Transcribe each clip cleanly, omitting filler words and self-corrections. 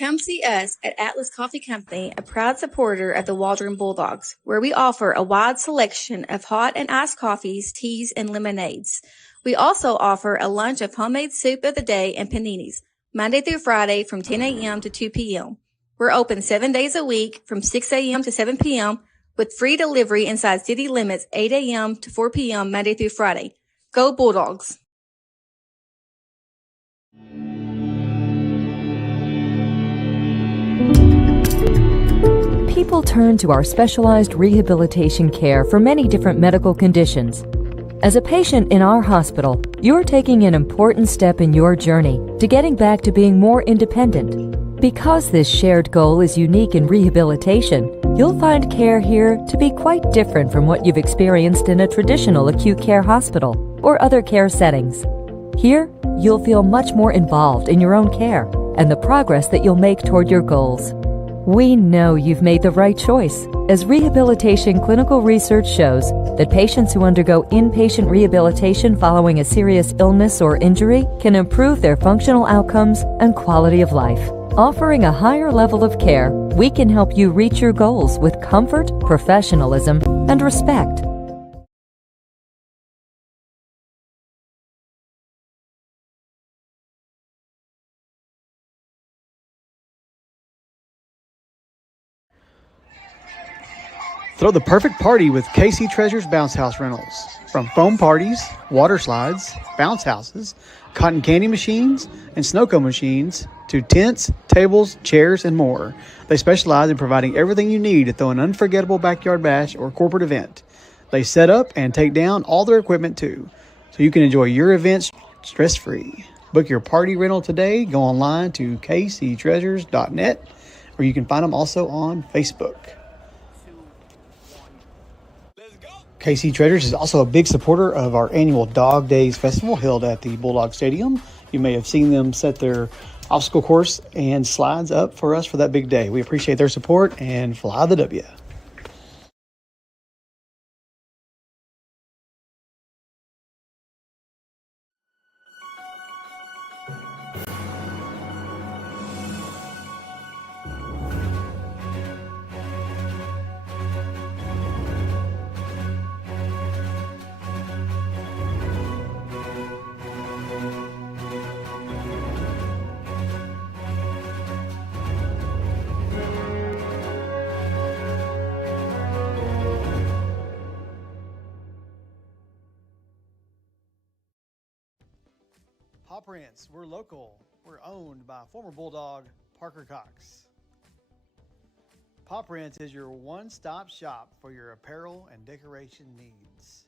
Come see us at Atlas Coffee Company, a proud supporter of the Waldron Bulldogs, where we offer a wide selection of hot and iced coffees, teas, and lemonades. We also offer a lunch of homemade soup of the day and paninis, Monday through Friday from 10 a.m. to 2 p.m. We're open 7 days a week from 6 a.m. to 7 p.m. with free delivery inside city limits 8 a.m. to 4 p.m. Monday through Friday. Go Bulldogs! People turn to our specialized rehabilitation care for many different medical conditions. As a patient in our hospital, you're taking an important step in your journey to getting back to being more independent. Because this shared goal is unique in rehabilitation, you'll find care here to be quite different from what you've experienced in a traditional acute care hospital or other care settings. Here, you'll feel much more involved in your own care and the progress that you'll make toward your goals. We know you've made the right choice, as rehabilitation clinical research shows that patients who undergo inpatient rehabilitation following a serious illness or injury can improve their functional outcomes and quality of life. Offering a higher level of care, we can help you reach your goals with comfort, professionalism, and respect. Throw the perfect party with KC Treasures Bounce House Rentals. From foam parties, water slides, bounce houses, cotton candy machines, and snow cone machines, to tents, tables, chairs, and more. They specialize in providing everything you need to throw an unforgettable backyard bash or corporate event. They set up and take down all their equipment too, so you can enjoy your events stress-free. Book your party rental today. Go online to kctreasures.net, or you can find them also on Facebook. KC Treasures is also a big supporter of our annual Dog Days Festival held at the Bulldog Stadium. You may have seen them set their obstacle course and slides up for us for that big day. We appreciate their support and fly the W. Paw Prints, we're local. We're owned by former Bulldog Parker Cox. Paw Prints is your one-stop shop for your apparel and decoration needs.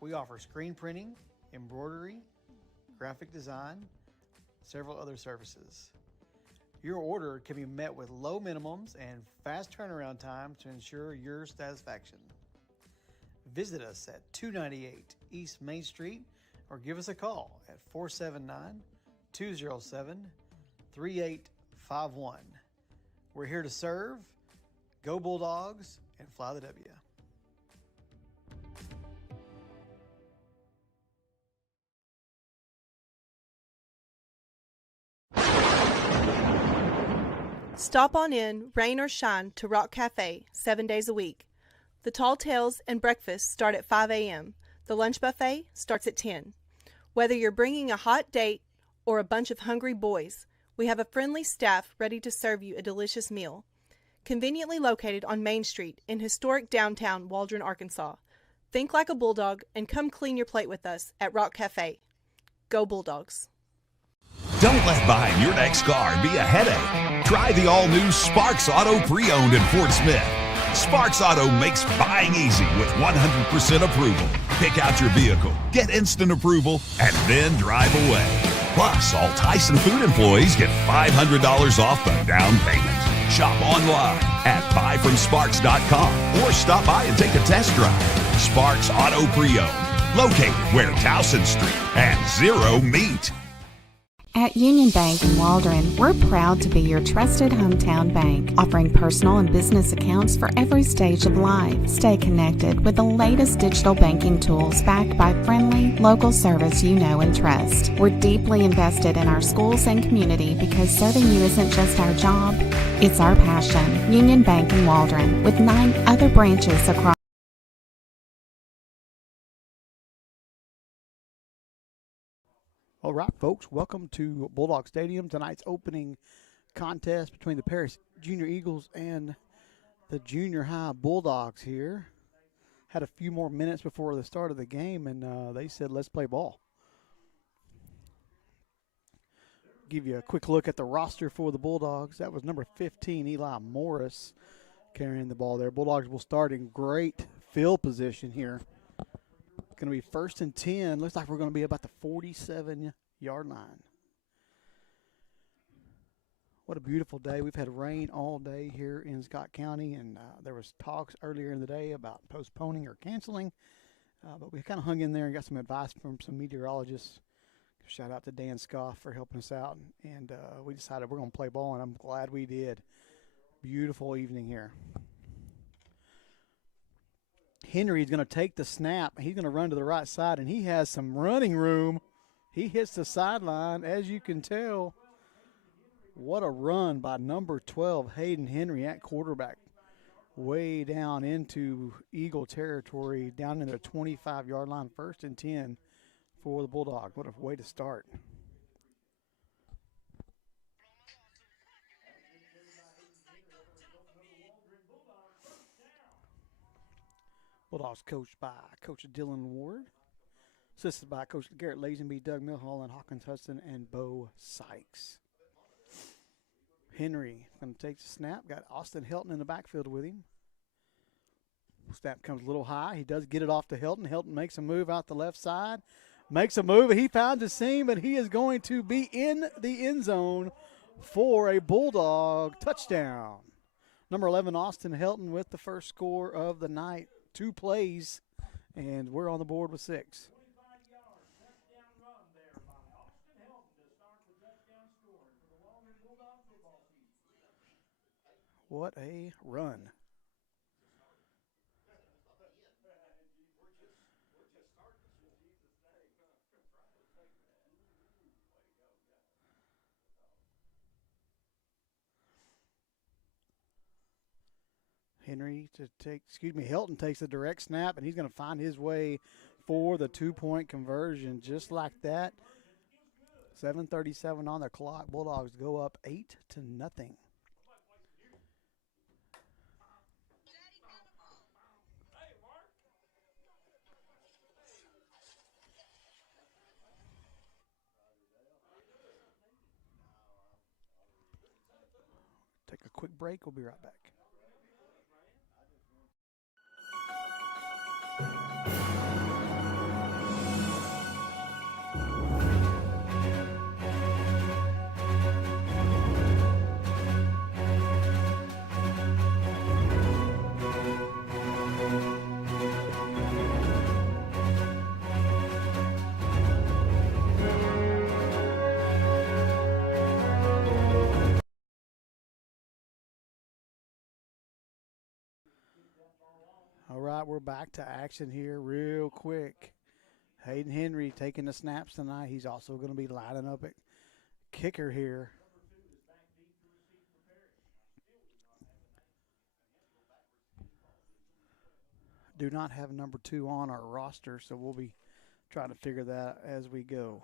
We offer screen printing, embroidery, graphic design, several other services. Your order can be met with low minimums and fast turnaround time to ensure your satisfaction. Visit us at 298 East Main Street or give us a call at 479-207-3851. We're here to serve. Go Bulldogs and fly the W. Stop on in, rain or shine, to Rock Cafe 7 days a week. The Tall Tales and breakfast start at 5 a.m. The lunch buffet starts at 10. Whether you're bringing a hot date or a bunch of hungry boys, we have a friendly staff ready to serve you a delicious meal. Conveniently located on Main Street in historic downtown Waldron, Arkansas. Think like a Bulldog and come clean your plate with us at Rock Cafe. Go Bulldogs. Don't let buying your next car be a headache. Try the all-new Sparks Auto Pre-Owned in Fort Smith. Sparks Auto makes buying easy with 100% approval. Pick out your vehicle, get instant approval, and then drive away. Plus, all Tyson Food employees get $500 off the down payment. Shop online at buyfromsparks.com or stop by and take a test drive. Sparks Auto Pre-Owned, located where Towson Street and Zero meet. At Union Bank in Waldron, we're proud to be your trusted hometown bank, offering personal and business accounts for every stage of life. Stay connected with the latest digital banking tools backed by friendly, local service you know and trust. We're deeply invested in our schools and community because serving you isn't just our job, it's our passion. Union Bank in Waldron, with 9 other branches across. All right, folks, welcome to Bulldog Stadium. Tonight's opening contest between the Paris Junior Eagles and the Junior High Bulldogs here. Had a few more minutes before the start of the game, and they said, let's play ball. Give you a quick look at the roster for the Bulldogs. That was number 15, Eli Morris, carrying the ball there. Bulldogs will start in great field position here. Going to be 1st and 10. Looks like we're going to be about the 47-yard line. What a beautiful day. We've had rain all day here in Scott County, and there was talks earlier in the day about postponing or canceling, but we kind of hung in there and got some advice from some meteorologists. Shout out to Dan Scoff for helping us out, and we decided we're going to play ball, and I'm glad we did. Beautiful evening here. Henry is going to take the snap. He's going to run to the right side, and he has some running room. He hits the sideline, as you can tell. What a run by number 12, Hayden Henry, at quarterback. Way down into Eagle territory, down in the 25-yard line, 1st and 10 for the Bulldogs. What a way to start. Bulldogs coached by Coach Dylan Ward, assisted by Coach Garrett Lazenby, Doug Millhall, and Hawkins Hudson, and Bo Sykes. Henry going to take the snap. Got Austin Helton in the backfield with him. Snap comes a little high. He does get it off to Helton. Helton makes a move out the left side. Makes a move. He found his seam, but he is going to be in the end zone for a Bulldog touchdown. Number 11, Austin Helton, with the first score of the night. 2 plays, and we're on the board with 6. What a run. Helton takes a direct snap, and he's going to find his way for the 2-point conversion just like that. 7:37 on the clock. Bulldogs go up 8-0. Take a quick break. We'll be right back. All right, we're back to action here real quick. Hayden Henry taking the snaps tonight. He's also going to be lining up at kicker here. Do not have number 2 on our roster, so we'll be trying to figure that as we go.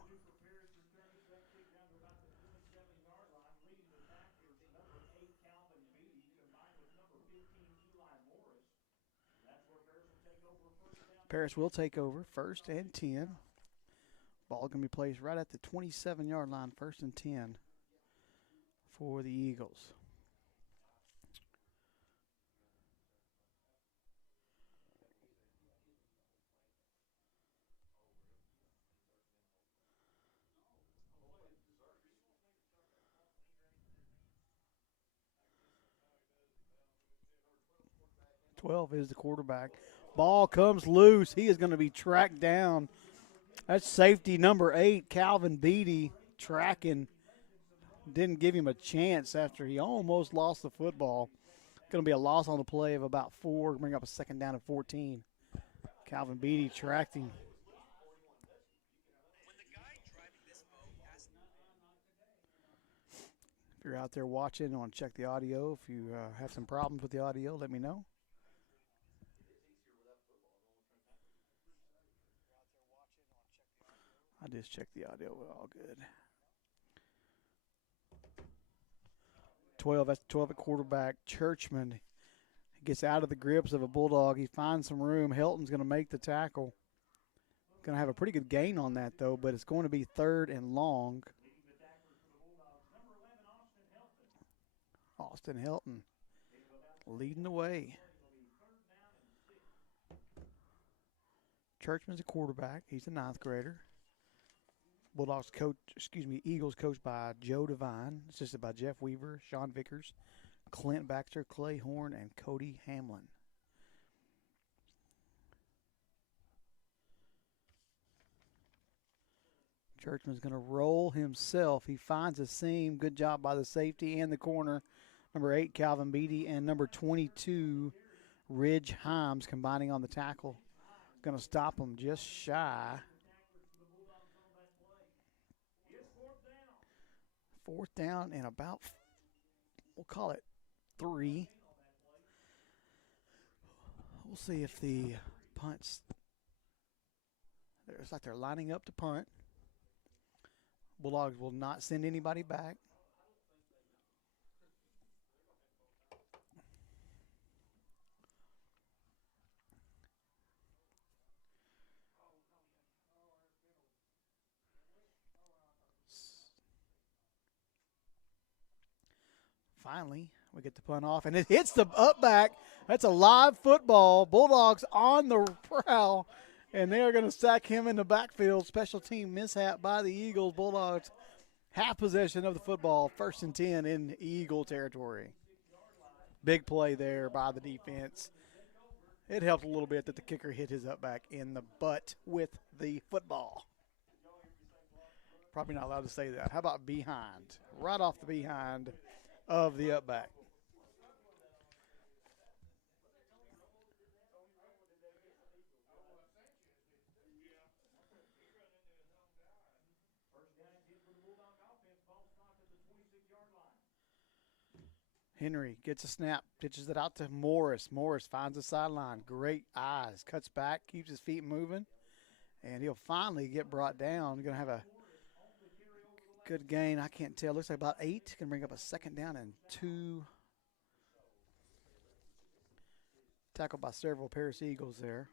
Paris will take over, 1st and 10. Ball going to be placed right at the 27-yard line, 1st and 10 for the Eagles. .12 is the quarterback. Ball comes loose. He is going to be tracked down. That's safety number 8, Calvin Beatty. tracking. Didn't give him a chance after he almost lost the football. Going to be a loss on the play of about 4. Bring up a second down and 14. Calvin Beatty tracked him. If you're out there watching and want to check the audio, if you have some problems with the audio, let me know. I just checked the audio. We're all good. 12 at quarterback. Churchman gets out of the grips of a Bulldog. He finds some room. Helton's going to make the tackle. Going to have a pretty good gain on that, though, but it's going to be 3rd and long. Austin Helton leading the way. Churchman's a quarterback. He's a 9th grader. Eagles coached by Joe Devine, assisted by Jeff Weaver, Sean Vickers, Clint Baxter, Clay Horn, and Cody Hamlin. Churchman's going to roll himself. He finds a seam. Good job by the safety and the corner. Number 8, Calvin Beatty, and number 22, Ridge Himes, combining on the tackle. Going to stop him just shy. 4th down and about, we'll call it 3. We'll see if the punts, it's like they're lining up to punt. Bulldogs will not send anybody back. Finally, we get the punt off, and it hits the up back. That's a live football. Bulldogs on the prowl, and they are going to sack him in the backfield. Special team mishap by the Eagles. Bulldogs have possession of the football, 1st and 10 in Eagle territory. Big play there by the defense. It helped a little bit that the kicker hit his up back in the butt with the football. Probably not allowed to say that. How about behind? Right off the behind of the up back. Henry gets a snap, pitches it out to Morris. Morris finds the sideline. Great eyes. Cuts back, keeps his feet moving, and he'll finally get brought down. Going to have a good gain. I can't tell. Looks like about 8. Can bring up a second down and 2. Tackled by several Paris Eagles there.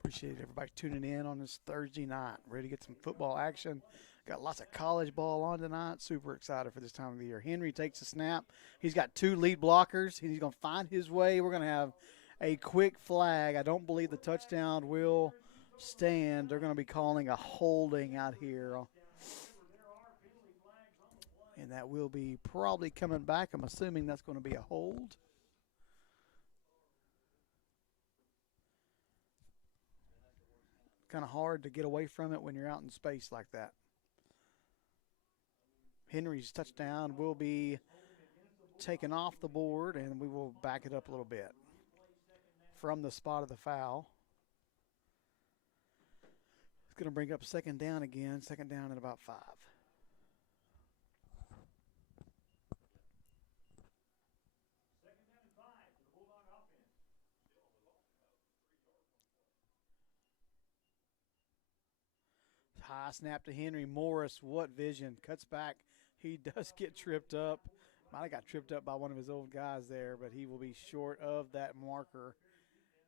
Appreciate everybody tuning in on this Thursday night. Ready to get some football action. Got lots of college ball on tonight. Super excited for this time of the year. Henry takes a snap. He's got 2 lead blockers. He's going to find his way. We're going to have a quick flag. I don't believe the touchdown will stand. They're going to be calling a holding out here. And that will be probably coming back. I'm assuming that's going to be a hold. Kind of hard to get away from it when you're out in space like that. Henry's touchdown will be taken off the board, and we will back it up a little bit from the spot of the foul. It's going to bring up second down again, second down at about 5. High snap to Henry. Morris, what vision. Cuts back. He does get tripped up. Might have got tripped up by one of his old guys there, but he will be short of that marker.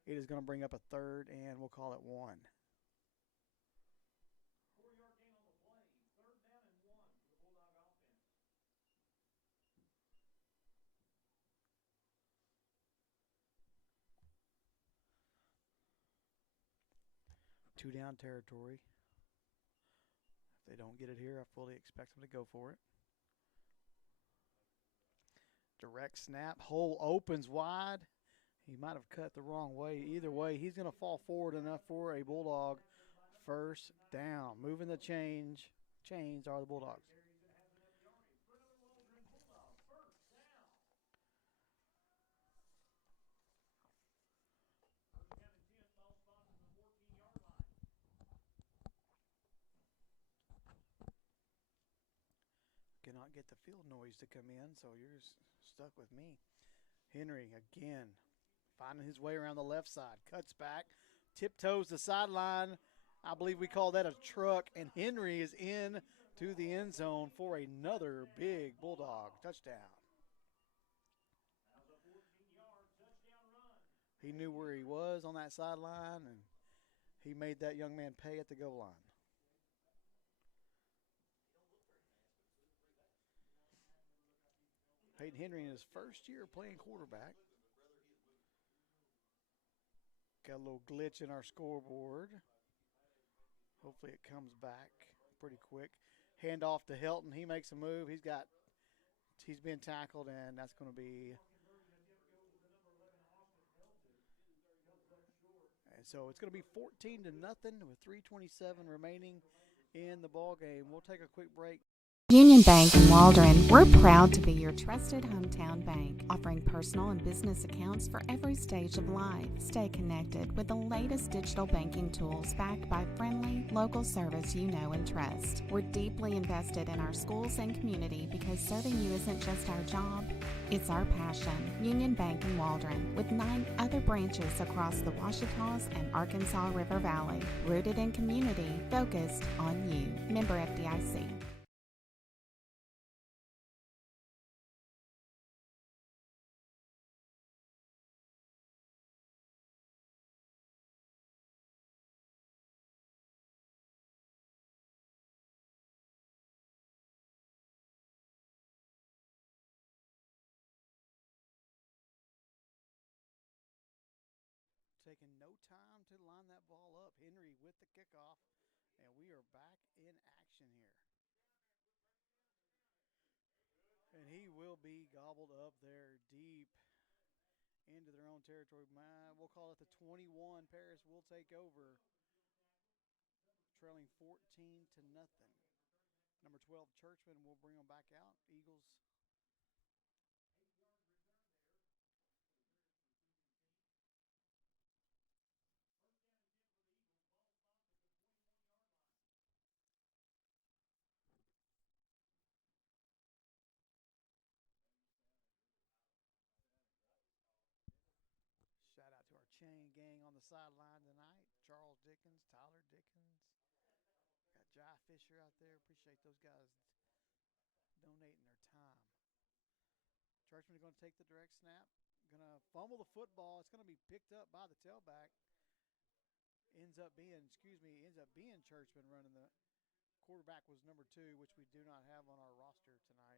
It is going to bring up a 3rd, and we'll call it 1. Two down territory. If they don't get it here, I fully expect them to go for it. Direct snap. Hole opens wide. He might have cut the wrong way. Either way, he's going to fall forward enough for a Bulldog first down. Moving the chains are the Bulldogs. Cannot get the field noise to come in, so you're stuck with me. Henry again, finding his way around the left side, cuts back, tiptoes the sideline. I believe we call that a truck, and Henry is in to the end zone for another big Bulldog touchdown. He knew where he was on that sideline, and he made that young man pay at the goal line. Peyton Henry in his first year playing quarterback. Got a little glitch in our scoreboard. Hopefully it comes back pretty quick. Hand off to Helton. He makes a move. He's been tackled, and that's going to be. And so it's going to be 14-0 with 3:27 remaining in the ball game. We'll take a quick break. Union Bank in Waldron, we're proud to be your trusted hometown bank, offering personal and business accounts for every stage of life. Stay connected with the latest digital banking tools backed by friendly, local service you know and trust. We're deeply invested in our schools and community because serving you isn't just our job, it's our passion. Union Bank in Waldron, with 9 other branches across the Ouachitas and Arkansas River Valley, rooted in community, focused on you. Member FDIC. Taking no time to line that ball up. Henry with the kickoff, and we are back in action here. And he will be gobbled up there deep into their own territory. We'll call it the 21. Paris will take over, trailing 14-0. Number 12, Churchman will bring them back out. Eagles. Shout out to our chain gang on the sideline tonight. Charles Dickens, Tyler Dickens. Got Jai Fisher out there. Appreciate those guys donating their time. Churchman is going to take the direct snap. Going to fumble the football. It's going to be picked up by the tailback. Ends up being Churchman running the quarterback was number 2, which we do not have on our roster tonight.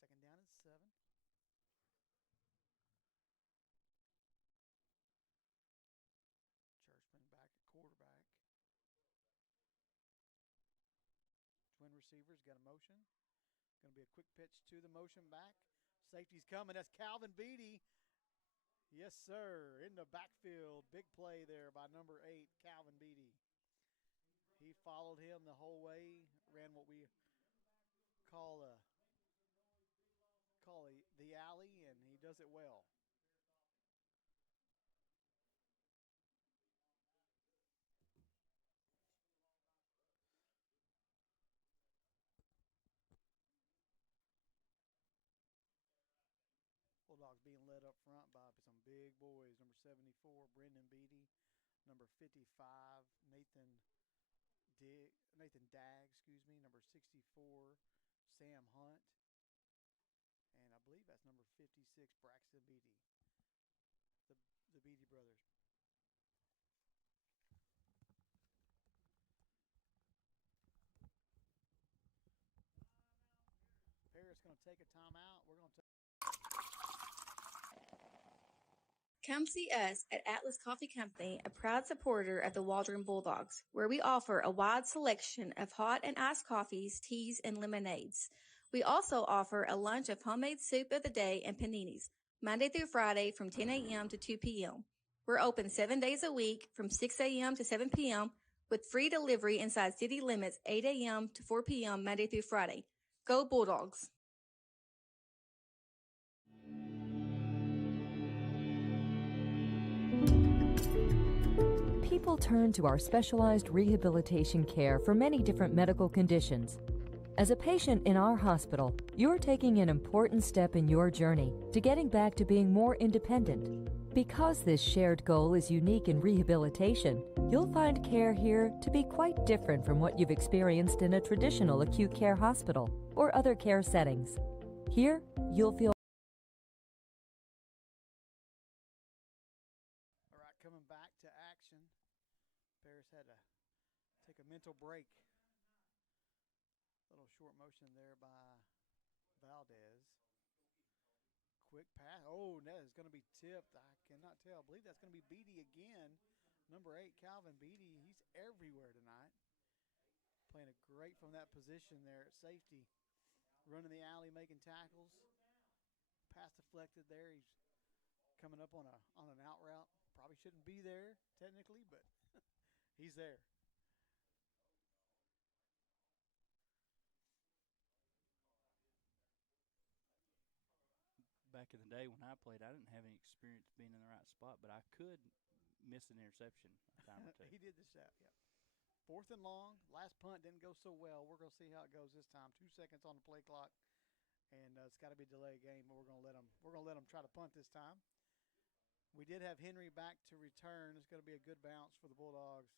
Second down and 7. Churchman back at quarterback. Twin receivers got a motion. Going to be a quick pitch to the motion back. Safety's coming. That's Calvin Beatty. Yes, sir. In the backfield. Big play there by number 8, Calvin Beatty. He followed him the whole way. Ran what we call the alley, and he does it well. Bulldogs being led up front by some big boys. Number 74, Brendan Beatty. Number 55, Nathan Dagg, Number 64, Sam Hunt. And I believe that's number 56, Braxton Beatty. The Beatty brothers. Paris going to take a timeout. We're going to Come see us at Atlas Coffee Company, a proud supporter of the Waldron Bulldogs, where we offer a wide selection of hot and iced coffees, teas, and lemonades. We also offer a lunch of homemade soup of the day and paninis, Monday through Friday from 10 a.m. to 2 p.m. We're open 7 days a week from 6 a.m. to 7 p.m. with free delivery inside city limits 8 a.m. to 4 p.m. Monday through Friday. Go Bulldogs! People turn to our specialized rehabilitation care for many different medical conditions. As a patient in our hospital, you're taking an important step in your journey to getting back to being more independent. Because this shared goal is unique in rehabilitation, you'll find care here to be quite different from what you've experienced in a traditional acute care hospital or other care settings. Here, you'll feel All right, coming back to action. Paris had to take a mental break. Little short motion there by Valdez. Quick pass. Oh, that is going to be tipped. I cannot tell. I believe that's going to be Beatty again. Number 8, Calvin Beatty. He's everywhere tonight. Playing a great from that position there at safety. Running the alley, making tackles. Pass deflected there. He's coming up on an out route. Probably shouldn't be there technically, but he's there. Back in the day when I played, I didn't have any experience being in the right spot, but I could miss an interception a time or two. He did this shot, yeah. 4th and long. Last punt didn't go so well. We're going to see how it goes this time. 2 seconds on the play clock, and it's got to be a delay game. But we're going to let them try to punt this time. We did have Henry back to return. It's going to be a good bounce for the Bulldogs.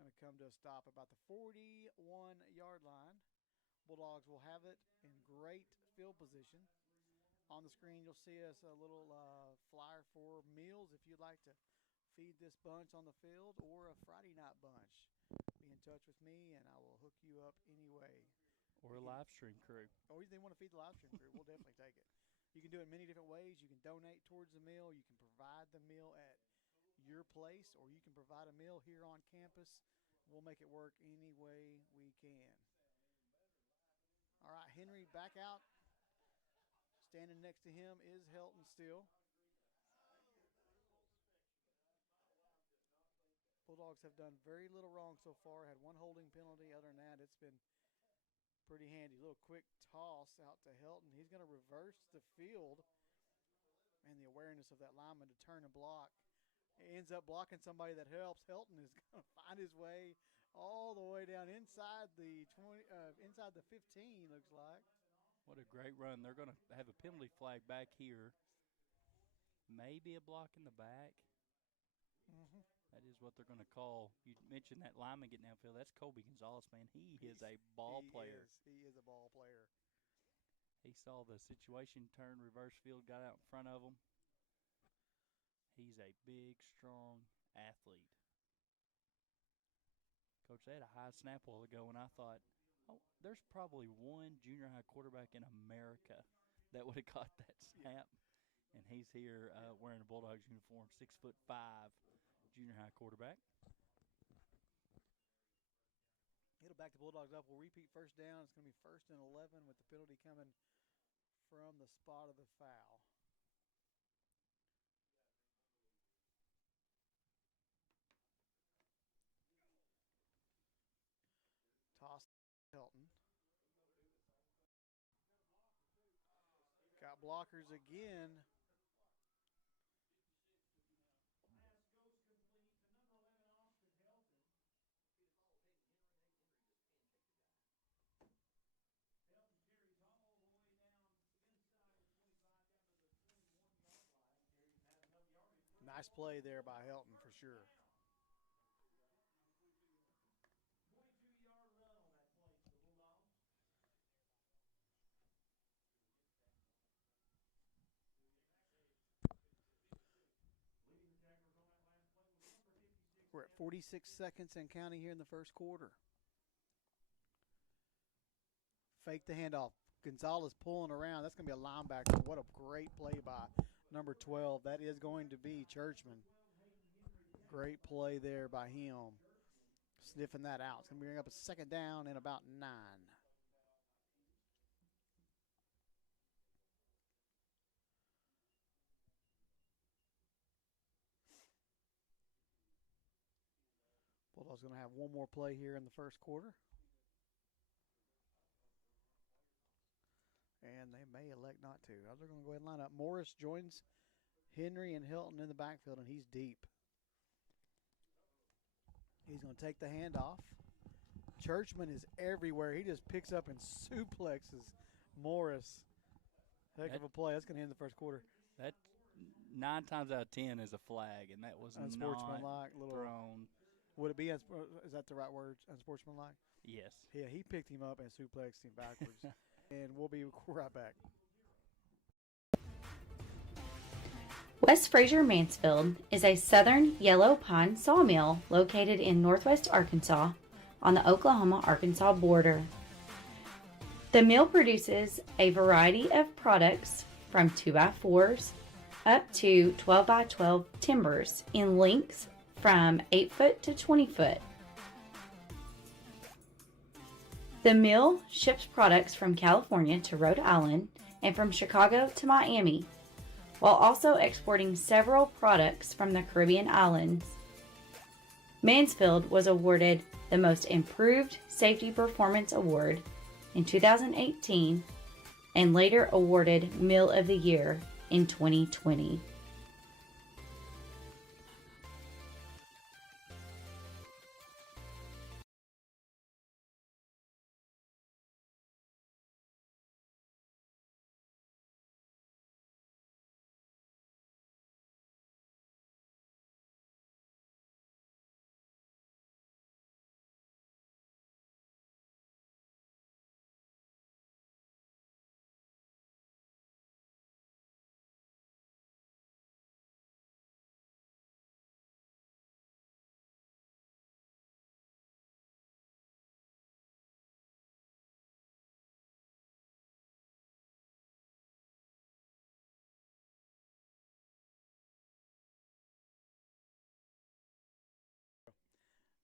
Going to come to a stop about the 41-yard line. Bulldogs will have it in great field position. On the screen, you'll see us a little flyer for meals if you'd like to feed this bunch on the field or a Friday night bunch. Be in touch with me, and I will hook you up anyway. Or a live stream crew. Or if they want to feed the live stream crew, we'll definitely take it. You can do it many different ways. You can donate towards the meal. You can provide the meal at your place, or you can provide a meal here on campus. We'll make it work any way we can. All right, Henry back out. Standing next to him is Helton still. Bulldogs have done very little wrong so far. Had one holding penalty. Other than that, it's been pretty handy. A little quick toss out to Helton. He's going to reverse the field. And the awareness of that lineman to turn and block. He ends up blocking somebody that helps. Helton is going to find his way all the way down inside the 15, looks like. What a great run. They're going to have a penalty flag back here. Maybe a block in the back. Mm-hmm. That is what they're going to call. You mentioned that lineman getting downfield. That's Colby Gonzalez, man. He is a ball player. He is a ball player. He saw the situation, turned, reverse field, got out in front of him. He's a big, strong athlete. Coach, they had a high snap a while ago, and I thought, oh, there's probably one junior high quarterback in America that would have caught that snap. And he's here wearing a Bulldogs uniform, 6'5", junior high quarterback. It'll back the Bulldogs up. We'll repeat first down. It's going to be 1st and 11 with the penalty coming from the spot of the foul. Toss Helton. Got blockers again. Nice play there by Helton for sure. We're at 46 seconds and counting here in the first quarter. Fake the handoff. Gonzalez pulling around. That's going to be a linebacker. What a great play by number 12. That is going to be Churchman. Great play there by him. Sniffing that out. It's going to bring up a second down and about 9. Bulldogs going to have one more play here in the first quarter. And they may elect not to. They're going to go ahead and line up. Morris joins Henry and Hilton in the backfield, and he's deep. He's going to take the handoff. Churchman is everywhere. He just picks up and suplexes Morris. Heck of a play. That's going to end the first quarter. That 9 times out of 10 is a flag, and that was unsportsmanlike. Not thrown. Would it be? Is that the right word? Unsportsmanlike? Yes. Yeah, he picked him up and suplexed him backwards. And we'll be right back. West Fraser Mansfield is a southern yellow pine sawmill located in northwest Arkansas on the Oklahoma-Arkansas border. The mill produces a variety of products from 2x4s up to 12x12 timbers in lengths from 8 foot to 20 foot. The mill ships products from California to Rhode Island and from Chicago to Miami, while also exporting several products from the Caribbean islands. Mansfield was awarded the Most Improved Safety Performance Award in 2018 and later awarded Mill of the Year in 2020.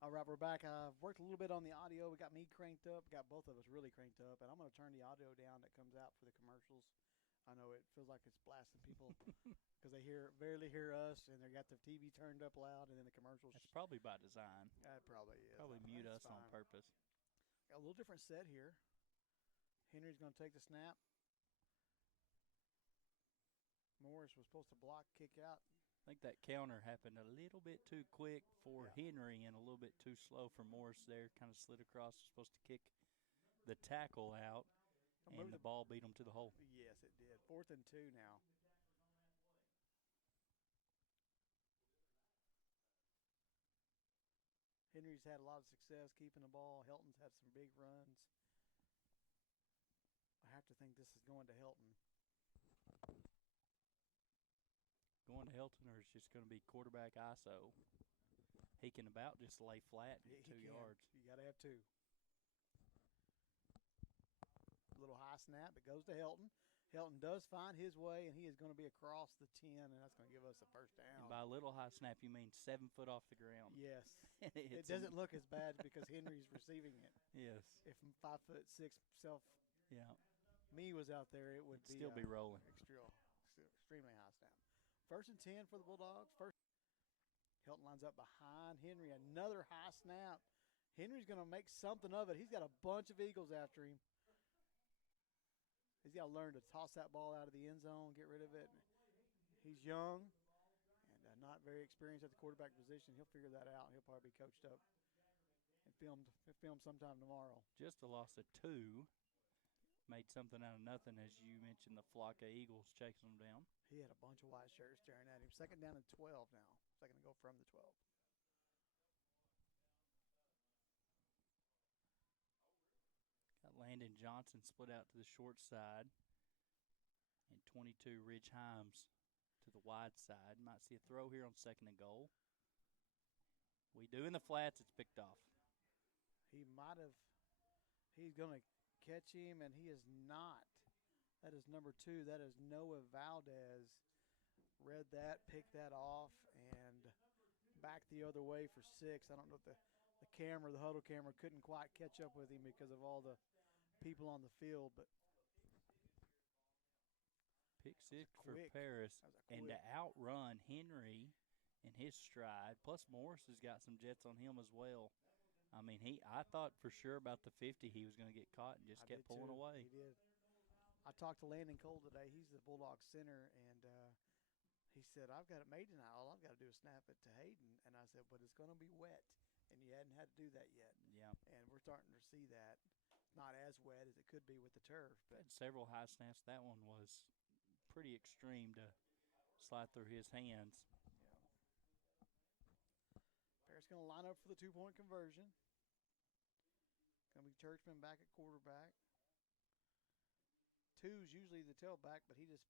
All right, we're back. I've worked a little bit on the audio. We got me cranked up, got both of us really cranked up, and I'm going to turn the audio down that comes out for the commercials. I know it feels like it's blasting people because they barely hear us, and they got the TV turned up loud, and then the commercials. It's probably by design. It probably is. Probably mute us on purpose. Got a little different set here. Henry's going to take the snap. Morris was supposed to block, kick out. I think that counter happened a little bit too quick for Henry and a little bit too slow for Morris there. Kind of slid across. Was supposed to kick the tackle out, and the ball beat him to the hole. Yes, it did. 4th and 2 now. Henry's had a lot of success keeping the ball. Helton's had some big runs. I have to think this is going to Helton. Going to Helton, or it's just going to be quarterback ISO. He can about just lay flat and get 2 yards. You got to have 2. A little high snap. It goes to Helton. Helton does find his way, and he is going to be across the 10, and that's going to give us a first down. And by a little high snap, you mean 7 foot off the ground. Yes. It doesn't look as bad because Henry's receiving it. Yes. If 5'6" self me was out there, it would still be rolling. Extremely high snap. 1st and 10 for the Bulldogs. Helton lines up behind Henry. Another high snap. Henry's going to make something of it. He's got a bunch of Eagles after him. He's got to learn to toss that ball out of the end zone, get rid of it. He's young and not very experienced at the quarterback position. He'll figure that out. He'll probably be coached up and filmed sometime tomorrow. Just a loss of 2. Made something out of nothing, as you mentioned, the flock of Eagles chasing them down. He had a bunch of white shirts staring at him. 2nd down and 12 now. 2nd to go from the 12. Got Landon Johnson split out to the short side, and 22 Ridge Himes to the wide side. Might see a throw here on 2nd and goal. We do in the flats. It's picked off. He's going to catch him, and he is not. That is number 2. That is Noah Valdez. read that, picked that off, and back the other way for 6. I don't know if the camera, the huddle camera, couldn't quite catch up with him because of all the people on the field, but pick 6 for Paris, and to outrun Henry in his stride. Plus Morris has got some jets on him as well. I mean, I thought for sure about the 50 he was going to get caught and just kept pulling away. He did. I talked to Landon Cole today. He's the Bulldog center, and he said, I've got it made tonight. All I've got to do is snap it to Hayden. And I said, but it's going to be wet, and you hadn't had to do that yet. Yeah. And we're starting to see that. Not as wet as it could be with the turf. But had several high snaps. That one was pretty extreme to slide through his hands. Yeah. Paris going to line up for the 2-point conversion. Going to be Churchman back at quarterback. 2's usually the tailback, but he just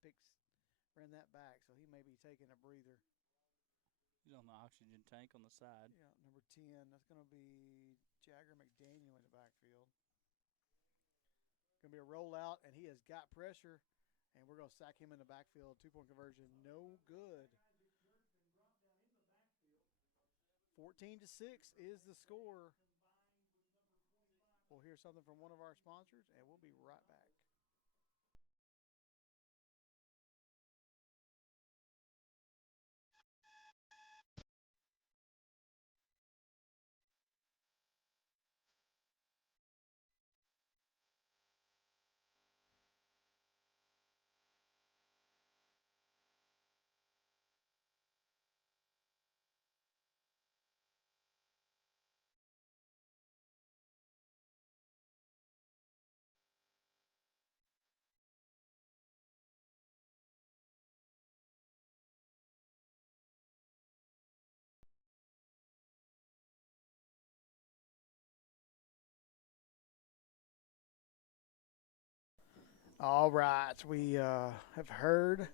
ran that back, so he may be taking a breather. He's on the oxygen tank on the side. Yeah, number 10. That's going to be Jagger McDaniel in the backfield. Going to be a rollout, and he has got pressure, and we're going to sack him in the backfield. 2-point conversion, no good. 14-6 is the score. We'll hear something from one of our sponsors, and we'll be right back. All right, we have heard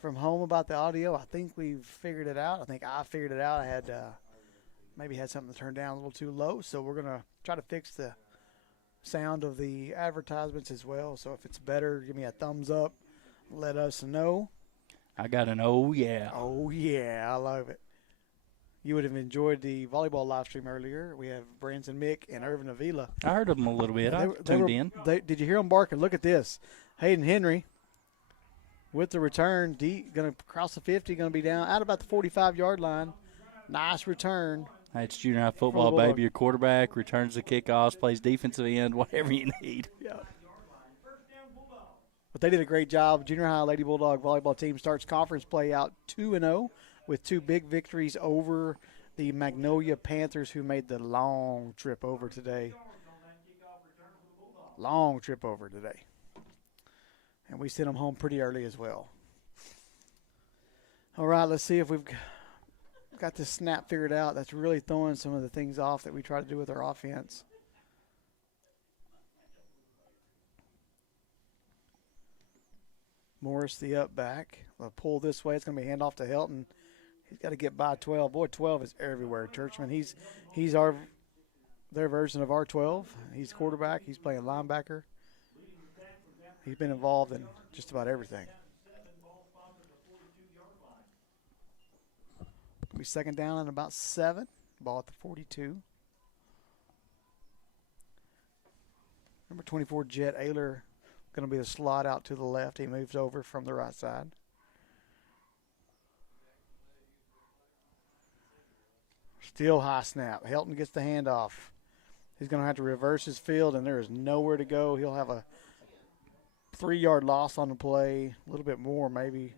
from home about the audio. I think we've figured it out. I think I figured it out. I had maybe had something to turn down a little too low, so we're going to try to fix the sound of the advertisements as well. So if it's better, give me a thumbs up. Let us know. I got an oh yeah. Oh yeah, I love it. You would have enjoyed the volleyball live stream earlier. We have Branson Mick and Irvin Avila. I heard them a little bit. I tuned in. Did you hear them barking? Look at this. Hayden Henry with the return. Going to cross the 50, going to be down at about the 45-yard line. Nice return. Hey, it's junior high football, baby. Your quarterback returns the kickoffs, plays defensive end, whatever you need. Yeah. But they did a great job. Junior high Lady Bulldog volleyball team starts conference play out 2-0 with 2 big victories over the Magnolia Panthers, who made the long trip over today. Long trip over today. And we sent them home pretty early as well. All right, let's see if we've got this snap figured out. That's really throwing some of the things off that we try to do with our offense. Morris, the up back. We'll pull this way. It's going to be handoff to Helton. He's got to get by 12. Boy, 12 is everywhere. Churchman, he's their version of R12. He's quarterback. He's playing linebacker. He's been involved in just about everything. It'll be second down and about 7. Ball at the 42. Number 24, Jet Ayler, going to be the slot out to the left. He moves over from the right side. Still high snap. Helton gets the handoff. He's going to have to reverse his field, and there is nowhere to go. He'll have a 3-yard loss on the play, a little bit more maybe.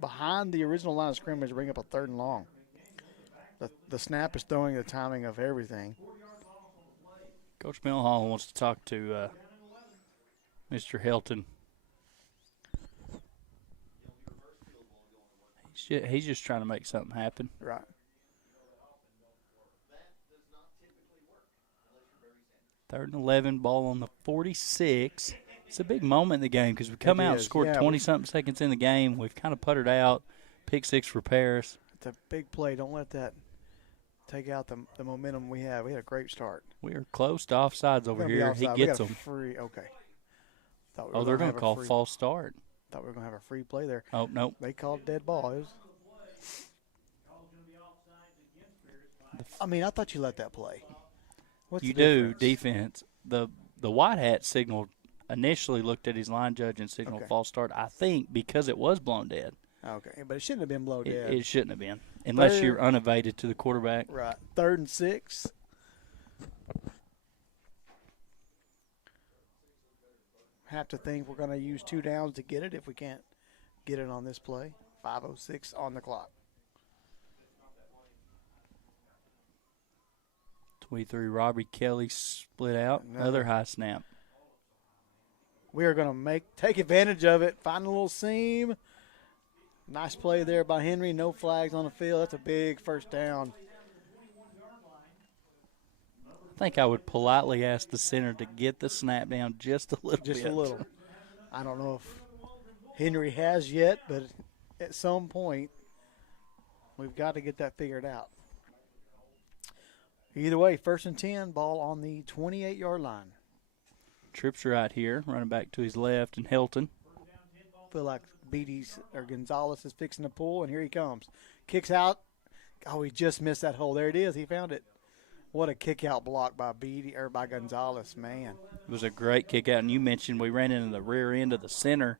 Behind the original line of scrimmage, bring up a 3rd and long. The snap is throwing the timing of everything. Coach Milhall wants to talk to Mr. Helton. He's just trying to make something happen. Right. Third and 11, ball on the 46. It's a big moment in the game because we come out and scored 20-something seconds in the game. We've kind of puttered out. Pick 6 for Paris. It's a big play. Don't let that take out the momentum we have. We had a great start. We are close to offsides over here. He gets them. Free. Okay. They're going to call false start. Thought we were going to have a free play there. Oh, no. They called dead ball. It was, I thought you let that play. What's You the do, difference? defense. The white hat signaled, initially looked at his line judge and signaled false start, I think, because it was blown dead. Okay, but it shouldn't have been blown dead. It shouldn't have been, unless you're unevaded to the quarterback. Right. 3rd and 6. Have to think we're going to use 2 downs to get it if we can't get it on this play. 5:06 on the clock. 23, Robbie Kelly split out. Another high snap. We are going to take advantage of it. Find a little seam. Nice play there by Henry. No flags on the field. That's a big first down. I think I would politely ask the center to get the snap down just a little bit. Just a little. I don't know if Henry has yet, but at some point we've got to get that figured out. Either way, 1st and 10, ball on the 28-yard line. Trips right here, running back to his left, and Helton. Feel like Gonzalez is fixing to pull, and here he comes. Kicks out. Oh, he just missed that hole. There it is. He found it. What a kick-out block by by Gonzalez, man. It was a great kick-out, and you mentioned we ran into the rear end of the center,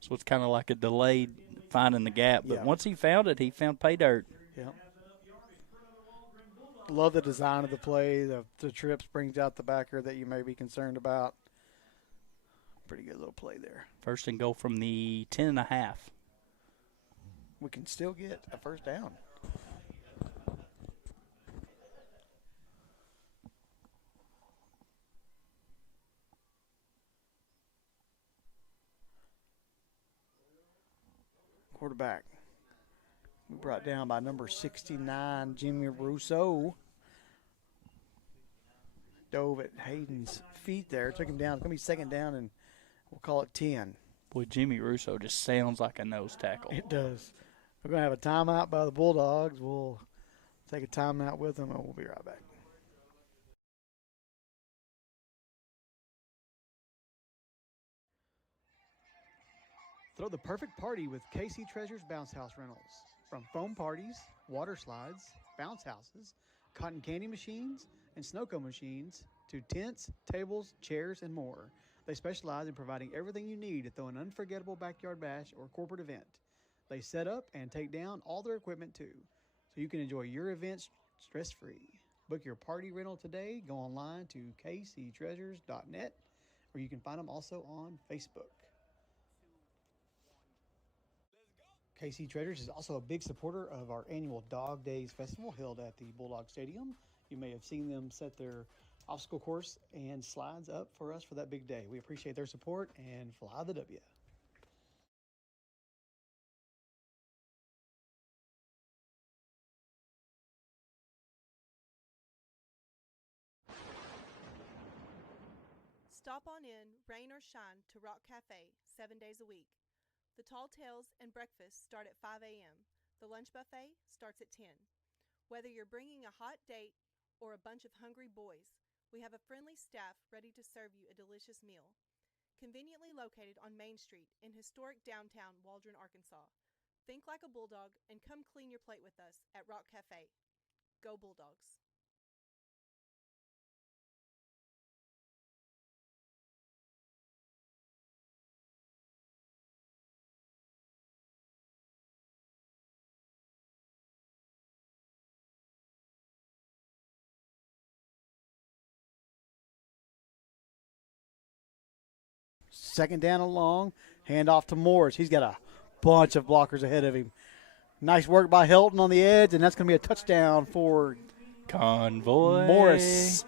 so it's kind of like a delayed finding the gap. But once he found it, he found pay dirt. Yeah. Love the design of the play. The trips brings out the backer that you may be concerned about. Pretty good little play there. 1st and goal from the 10.5. We can still get a first down. Quarterback. We brought down by number 69, Jimmy Russo. Dove at Hayden's feet there. Took him down. It's going to be 2nd down, and we'll call it 10. Boy, Jimmy Russo just sounds like a nose tackle. It does. We're going to have a timeout by the Bulldogs. We'll take a timeout with them, and we'll be right back. Throw the perfect party with KC Treasures Bounce House Rentals. From foam parties, water slides, bounce houses, cotton candy machines, and snow cone machines, to tents, tables, chairs, and more. They specialize in providing everything you need to throw an unforgettable backyard bash or corporate event. They set up and take down all their equipment too, so you can enjoy your events stress-free. Book your party rental today. Go online to kctreasures.net, or you can find them also on Facebook. KC Treasures is also a big supporter of our annual Dog Days Festival held at the Bulldog Stadium. You may have seen them set their obstacle course and slides up for us for that big day. We appreciate their support, and fly the W. Stop on in, rain or shine, to Rock Cafe 7 days a week. The tall tales and breakfast start at 5 a.m. The lunch buffet starts at 10. Whether you're bringing a hot date or a bunch of hungry boys, we have a friendly staff ready to serve you a delicious meal. Conveniently located on Main Street in historic downtown Waldron, Arkansas. Think like a Bulldog and come clean your plate with us at Rock Cafe. Go Bulldogs! Second down and long. Hand off to Morris. He's got a bunch of blockers ahead of him. Nice work by Helton on the edge, and that's going to be a touchdown for Convoy Morris.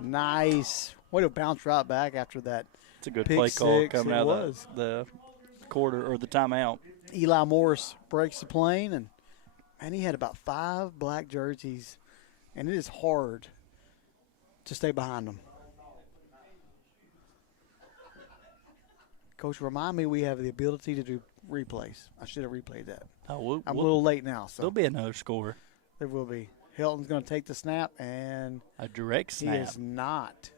Nice. Way to bounce right back after that. It's a good play call coming out of the quarter or the timeout. Eli Morris breaks the plane, and he had about 5 black jerseys, and it is hard to stay behind them. Coach, remind me we have the ability to do replays. I should have replayed that. Oh, I'm a little late now. So there'll be another score. There will be. Helton's going to take the snap, and a direct snap. He is not.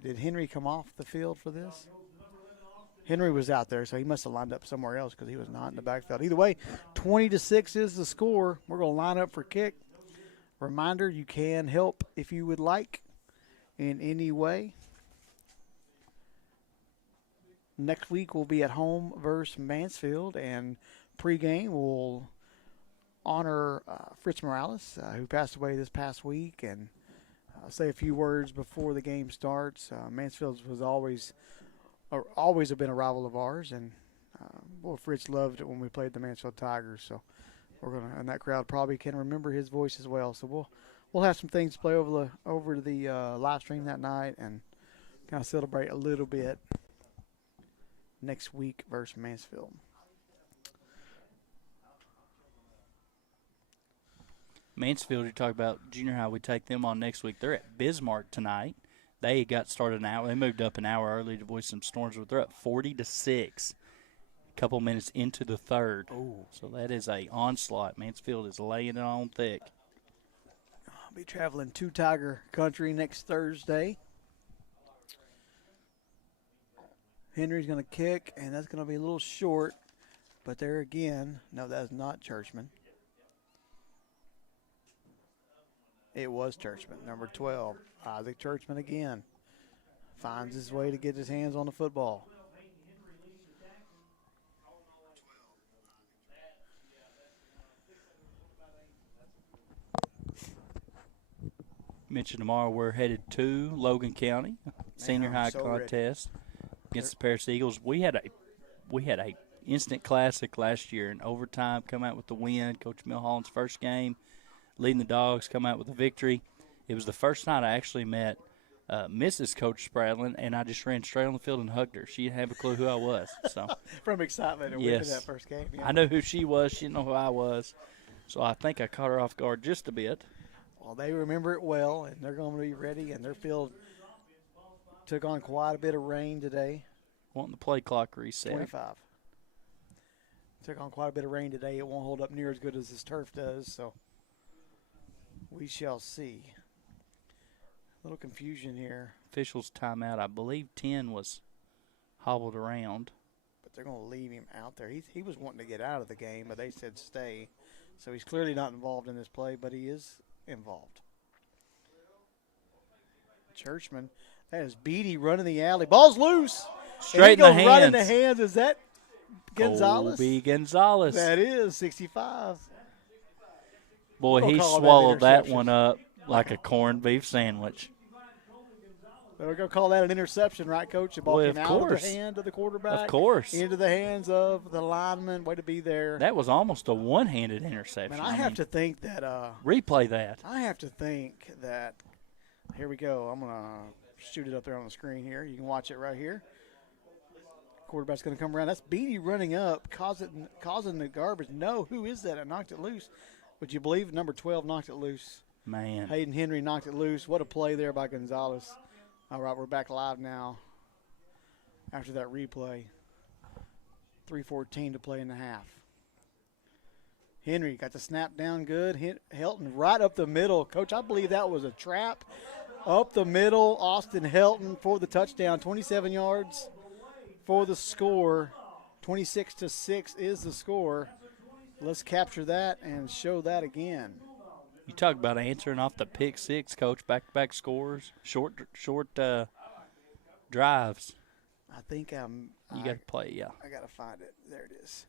Did Henry come off the field for this? Henry was out there, so he must have lined up somewhere else because he was not in the backfield. Either way, 20-6 is the score. We're going to line up for kick. Reminder, you can help if you would like in any way. Next week we'll be at home versus Mansfield, and pregame we'll honor Fritz Morales, who passed away this past week, and say a few words before the game starts. Mansfield was always have been a rival of ours, and Fritz loved it when we played the Mansfield Tigers. So we're gonna, and that crowd probably can remember his voice as well. So we'll have some things to play over the live stream that night, and kind of celebrate a little bit next week versus Mansfield. Mansfield, you talk about junior high. We take them on next week. They're at Bismarck tonight. They got started an hour. They moved up an hour early to avoid some storms, but they're up 40-6. A couple minutes into the third. Oh, so that is a onslaught. Mansfield is laying it on thick. I'll be traveling to Tiger Country next Thursday. Henry's going to kick, and that's going to be a little short. But there again, no, that's not Churchman. It was Churchman, number 12. Isaac Churchman again finds his way to get his hands on the football. Mentioned tomorrow we're headed to Logan County, senior high contest against the Paris Eagles. We had a instant classic last year in overtime, come out with the win. Coach Milholland's first game, leading the Dogs, come out with a victory. It was the first night I actually met Mrs. Coach Spradlin, and I just ran straight on the field and hugged her. She didn't have a clue who I was. So from excitement and winning that first game. Yeah. I know who she was. She didn't know who I was. So I think I caught her off guard just a bit. Well, they remember it well, and they're going to be ready, and their field took on quite a bit of rain today. Wanting the play clock reset. 25. Took on quite a bit of rain today. It won't hold up near as good as this turf does, so we shall see. A little confusion here. Officials timeout. I believe 10 was hobbled around. But they're going to leave him out there. He was wanting to get out of the game, but they said stay. So he's clearly not involved in this play, but he is involved. Churchman, that is Beatty running the alley. Ball's loose. Straight in the hands. Right in the hands. Is that Gonzalez? Colby Gonzalez. That is 65. Boy, he swallowed that one up like a corned beef sandwich. We're going to call that an interception, right, Coach? The ball came out of the hand of the quarterback. Of course. Into the hands of the lineman. Way to be there. That was almost a one-handed interception. Man, I have to think that replay that. I have to think that – here we go. I'm going to shoot it up there on the screen here. You can watch it right here. Quarterback's going to come around. That's Beatty running up, causing the garbage. No, who is that? It knocked it loose. Would you believe number 12 knocked it loose? Man. Hayden Henry knocked it loose. What a play there by Gonzalez. All right, we're back live now after that replay. 3:14 to play in the half. Henry got the snap down good. Helton right up the middle. Coach, I believe that was a trap. Up the middle, Austin Helton for the touchdown. 27 yards for the score. 26-6 is the score. Let's capture that and show that again. You talk about answering off the pick six, Coach. Back-to-back scores, short drives. I think you got to play, yeah. I got to find it. There it is.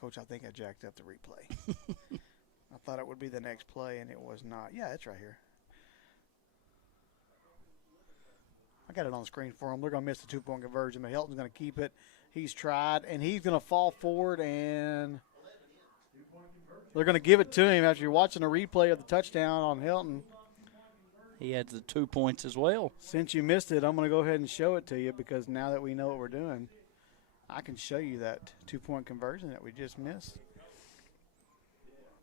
Coach, I think I jacked up the replay. I thought it would be the next play, and it was not. Yeah, it's right here. I got it on the screen for them. They're going to miss the two-point conversion, but Helton's going to keep it. He's tried, and he's going to fall forward, and they're going to give it to him after you're watching a replay of the touchdown on Helton. He had the 2 points as well. Since you missed it, I'm going to go ahead and show it to you because now that we know what we're doing, I can show you that 2-point conversion that we just missed.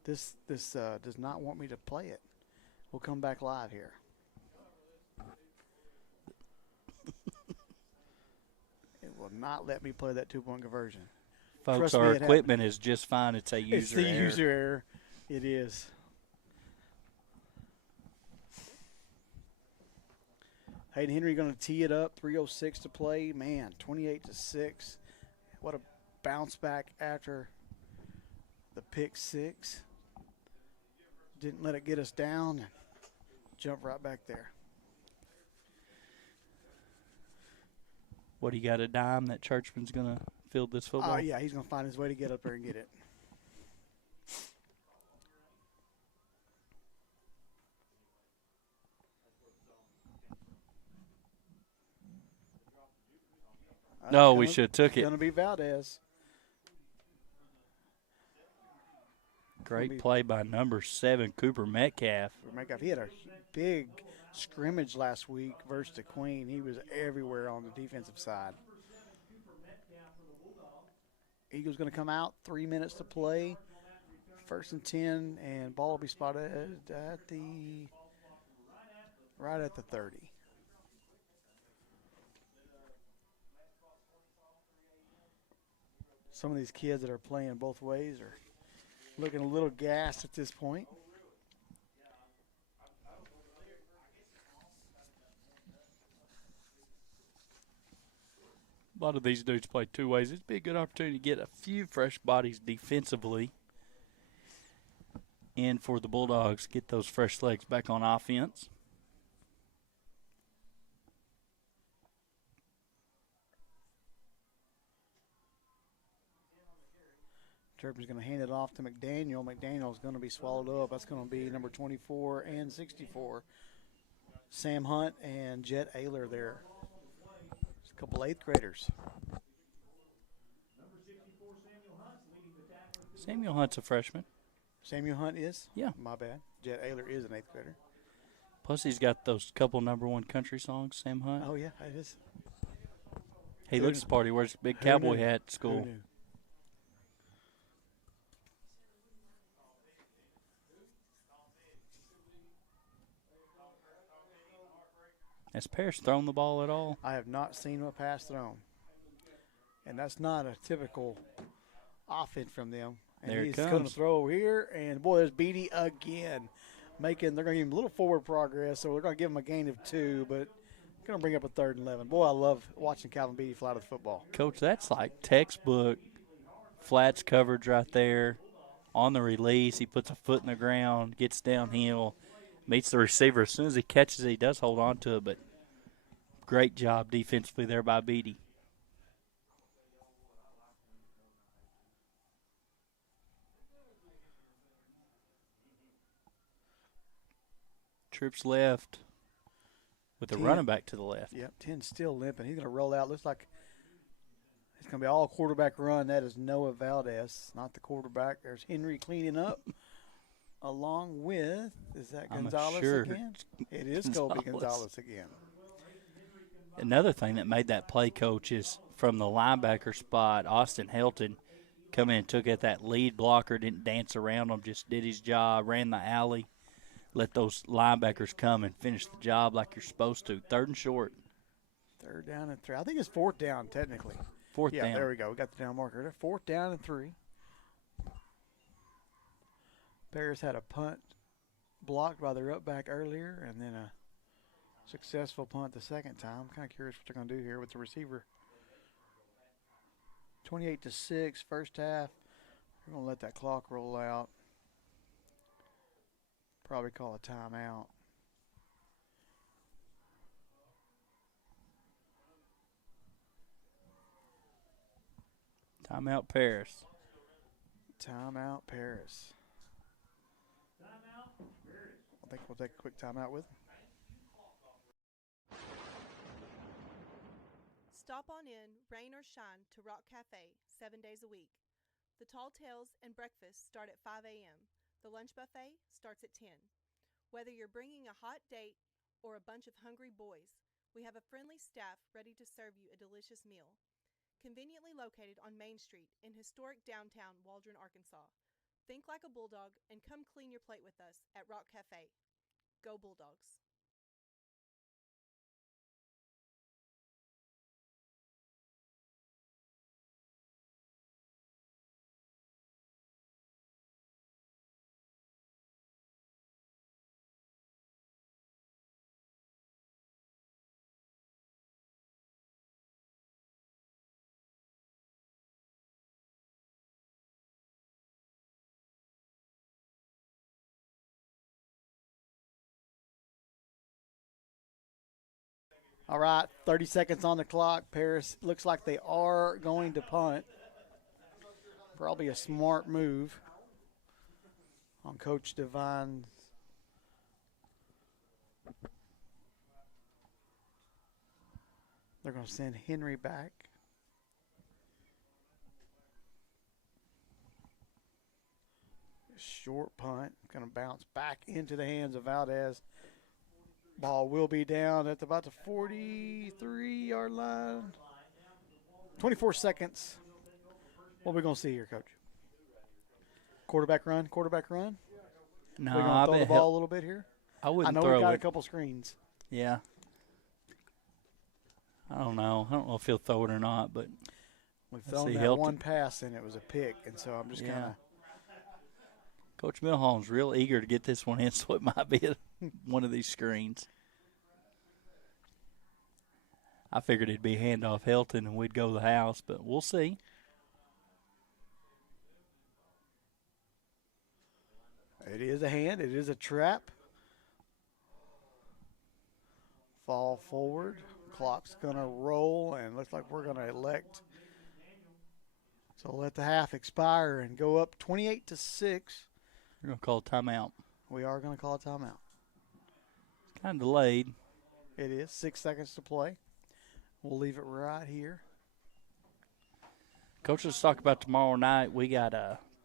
This does not want me to play it. We'll come back live here. It will not let me play that 2-point conversion. Folks, our equipment is just fine. It's a user error. It's the user error. It is. Hayden Henry going to tee it up. 3:06 to play. Man, 28-6. What a bounce back after the pick six. Didn't let it get us down and jump right back there. What, he got a dime that Churchman's going to field this football? Oh, yeah, he's going to find his way to get up there and get it. No, we should have took it. It's going to be Valdez. Great play by number 7, Cooper Metcalf. He had a big scrimmage last week versus the Queen. He was everywhere on the defensive side. Eagles going to come out, 3 minutes to play. 1st and 10, and ball will be spotted at right at the 30. Some of these kids that are playing both ways are looking a little gassed at this point. A lot of these dudes play 2 ways. It'd be a good opportunity to get a few fresh bodies defensively. And for the Bulldogs, get those fresh legs back on offense. Turpin's going to hand it off to McDaniel. McDaniel's going to be swallowed up. That's going to be number 24 and 64. Sam Hunt and Jet Ayler there. Just a couple 8th graders. Samuel Hunt's a freshman. Samuel Hunt is? Yeah. My bad. Jet Ayler is an 8th grader. Plus, he's got those couple number 1 country songs, Sam Hunt. Oh, yeah, it is. He looks the part. He wears a big cowboy hat at school. Has Parrish thrown the ball at all? I have not seen a pass thrown. And that's not a typical offense from them. And there he's it comes. Going to throw over here, and boy, there's Beatty again. They're going to give him a little forward progress, so they're going to give him a gain of 2, but going to bring up a 3rd and 11. Boy, I love watching Calvin Beatty fly to the football. Coach, that's like textbook flats coverage right there. On the release, he puts a foot in the ground, gets downhill, meets the receiver. As soon as he catches it, he does hold on to it, but great job defensively there by Beatty. Trips left with a running back to the left. Yep, 10's still limping. He's going to roll out. Looks like it's going to be all quarterback run. That is Noah Valdez, not the quarterback. There's Henry cleaning up along with, is that Gonzalez again? It is Colby Gonzalez again. Another thing that made that play, Coach, is from the linebacker spot, Austin Helton come in and took at that lead blocker, didn't dance around him, just did his job, ran the alley. Let those linebackers come and finish the job like you're supposed to. 3rd and short. 3rd down and 3. I think it's 4th down technically. 4th down. Yeah, there we go. We got the down marker there. 4th down and 3. Bears had a punt blocked by their up back earlier and then a successful punt the second time. I'm kind of curious what they're going to do here with the receiver. 28-6, first half. We're going to let that clock roll out. Probably call a timeout. Timeout Paris. Timeout Paris. I think we'll take a quick timeout with them. Stop on in, rain or shine, to Rock Cafe 7 days a week. The tall tales and breakfast start at 5 a.m. The lunch buffet starts at 10. Whether you're bringing a hot date or a bunch of hungry boys, we have a friendly staff ready to serve you a delicious meal. Conveniently located on Main Street in historic downtown Waldron, Arkansas. Think like a Bulldog and come clean your plate with us at Rock Cafe. Go Bulldogs. All right, 30 seconds on the clock. Paris looks like they are going to punt. Probably a smart move on Coach Devine. They're going to send Henry back. Short punt. Going to bounce back into the hands of Valdez. Ball will be down at about the 43-yard line. 24 seconds. What are we going to see here, Coach? Quarterback run? No, we're going to throw the ball a little bit here? I wouldn't know throw we got it. a couple screens. Yeah. I don't know if he'll throw it or not, but we've thrown that one pass, and it was a pick, and so I'm just kind of. Coach Milholm's real eager to get this one in, so it might be one of these screens. I figured it'd be handoff Helton and we'd go to the house, but we'll see. It is a hand. It is a trap. Fall forward. Clock's going to roll, and looks like we're going to elect to let the half expire and go up 28-6. We're going to call a timeout. We are going to call a timeout. It's kind of delayed. It is. 6 seconds to play. We'll leave it right here. Coach, let's talk about tomorrow night. We got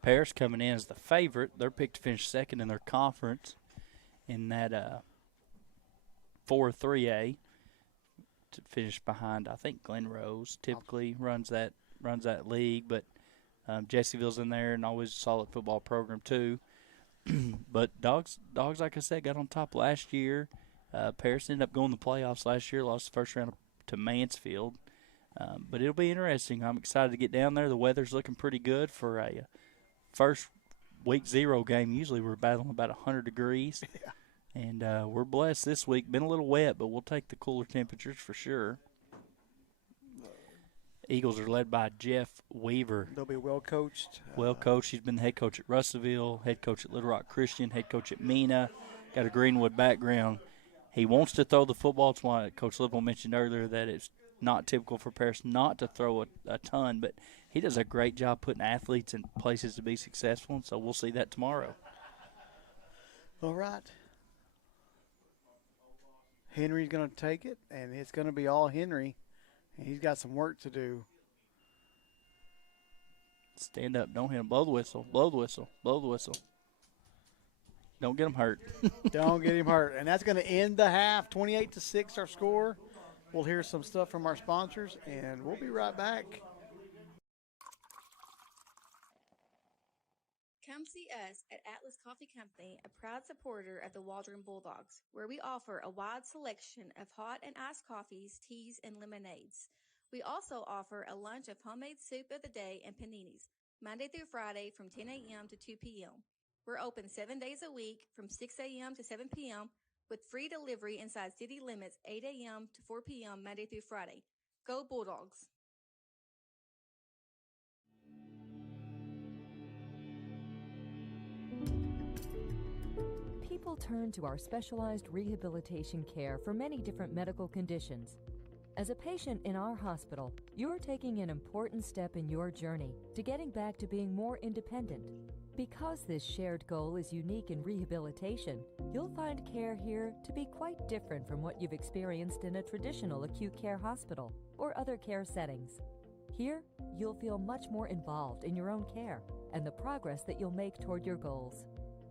Paris coming in as the favorite. They're picked to finish second in their conference in that 4-3A to finish behind, I think, Glen Rose typically runs that league. But Jessieville's in there and always a solid football program too. But Dogs, like I said, got on top last year. Paris ended up going to the playoffs last year, lost the first round to Mansfield. But it'll be interesting. I'm excited to get down there. The weather's looking pretty good for a first week 0 game. Usually we're battling about 100 degrees. Yeah. And we're blessed this week. Been a little wet, but we'll take the cooler temperatures for sure. Eagles are led by Jeff Weaver. They'll be well coached. He's been the head coach at Russellville, head coach at Little Rock Christian, head coach at Mena. Got a Greenwood background. He wants to throw the football. That's why Coach Lipple mentioned earlier that it's not typical for Paris not to throw a ton, but he does a great job putting athletes in places to be successful, and so we'll see that tomorrow. All right. Henry's going to take it, and it's going to be all Henry. And he's got some work to do. Stand up. Don't hit him. Blow the whistle. Blow the whistle. Blow the whistle. Don't get him hurt. Don't get him hurt. And that's going to end the half. 28-6 our score. We'll hear some stuff from our sponsors, and we'll be right back. Come see us at Atlas Coffee Company, a proud supporter of the Waldron Bulldogs, where we offer a wide selection of hot and iced coffees, teas, and lemonades. We also offer a lunch of homemade soup of the day and paninis, Monday through Friday from 10 a.m. to 2 p.m. We're open 7 days a week from 6 a.m. to 7 p.m. with free delivery inside city limits 8 a.m. to 4 p.m. Monday through Friday. Go Bulldogs! People turn to our specialized rehabilitation care for many different medical conditions. As a patient in our hospital, you're taking an important step in your journey to getting back to being more independent. Because this shared goal is unique in rehabilitation, you'll find care here to be quite different from what you've experienced in a traditional acute care hospital or other care settings. Here, you'll feel much more involved in your own care and the progress that you'll make toward your goals.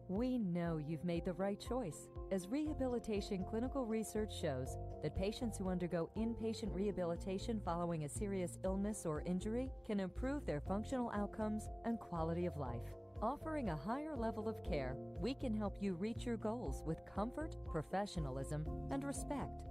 We know you've made the right choice, as rehabilitation clinical research shows that patients who undergo inpatient rehabilitation following a serious illness or injury can improve their functional outcomes and quality of life. Offering a higher level of care, we can help you reach your goals with comfort, professionalism, and respect.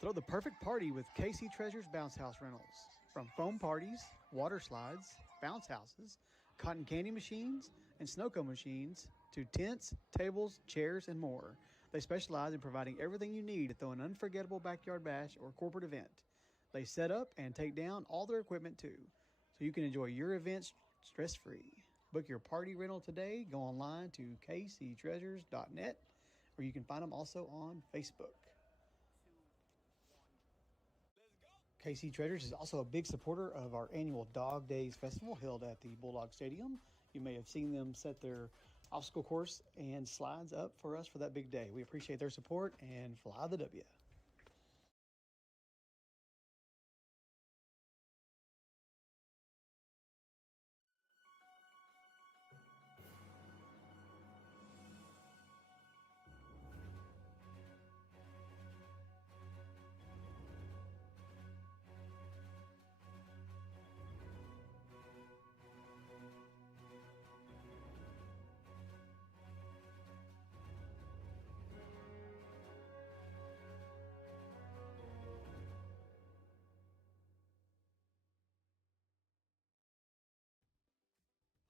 Throw the perfect party with KC Treasures Bounce House Rentals. From foam parties, water slides, bounce houses, cotton candy machines, and snow cone machines, to tents, tables, chairs, and more. They specialize in providing everything you need to throw an unforgettable backyard bash or corporate event. They set up and take down all their equipment too, so you can enjoy your events stress-free. Book your party rental today. Go online to kctreasures.net, or you can find them also on Facebook. KC Treasures is also a big supporter of our annual Dog Days Festival held at the Bulldog Stadium. You may have seen them set their obstacle course and slides up for us for that big day. We appreciate their support and fly the W.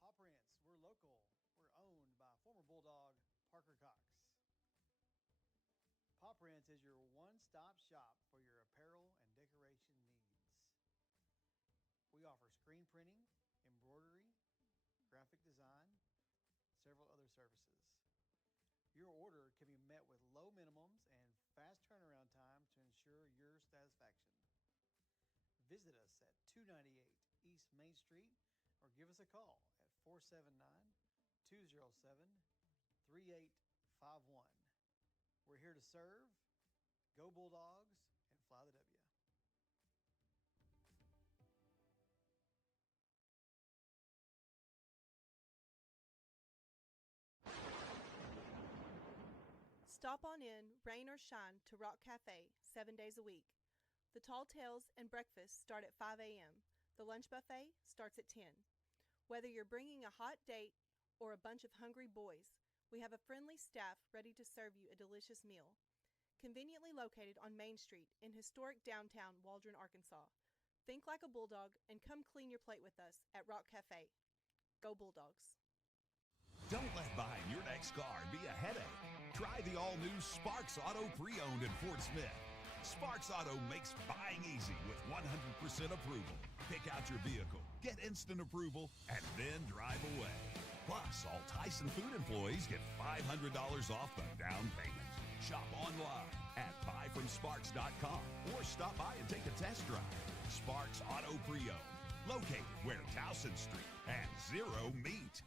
Paw Prints, we're local. We're owned by former Bulldog Parker Cox. Paw Prints is your one-stop shop for your apparel and decoration needs. We offer screen printing, embroidery, graphic design, several other services. Your order can be met with low minimums and fast turnaround time to ensure your satisfaction. Visit us at 298 East Main Street or give us a call at 479-207-3851. We're here to serve. Go Bulldogs and fly the W. Stop on in, rain or shine, to Rock Cafe 7 days a week. The tall tales and breakfast start at 5 a.m. The lunch buffet starts at 10. Whether you're bringing a hot date or a bunch of hungry boys, we have a friendly staff ready to serve you a delicious meal. Conveniently located on Main Street in historic downtown Waldron, Arkansas. Think like a Bulldog and come clean your plate with us at Rock Cafe. Go Bulldogs. Don't let buying your next car be a headache. Try the all-new Sparks Auto Pre-Owned in Fort Smith. Sparks Auto makes buying easy with 100% approval. Pick out your vehicle, get instant approval, and then drive away. Plus, all Tyson Food employees get $500 off the down payment. Shop online at buyfromsparks.com or stop by and take a test drive. Sparks Auto Pre-Owned, located where Towson Street and Zero meet.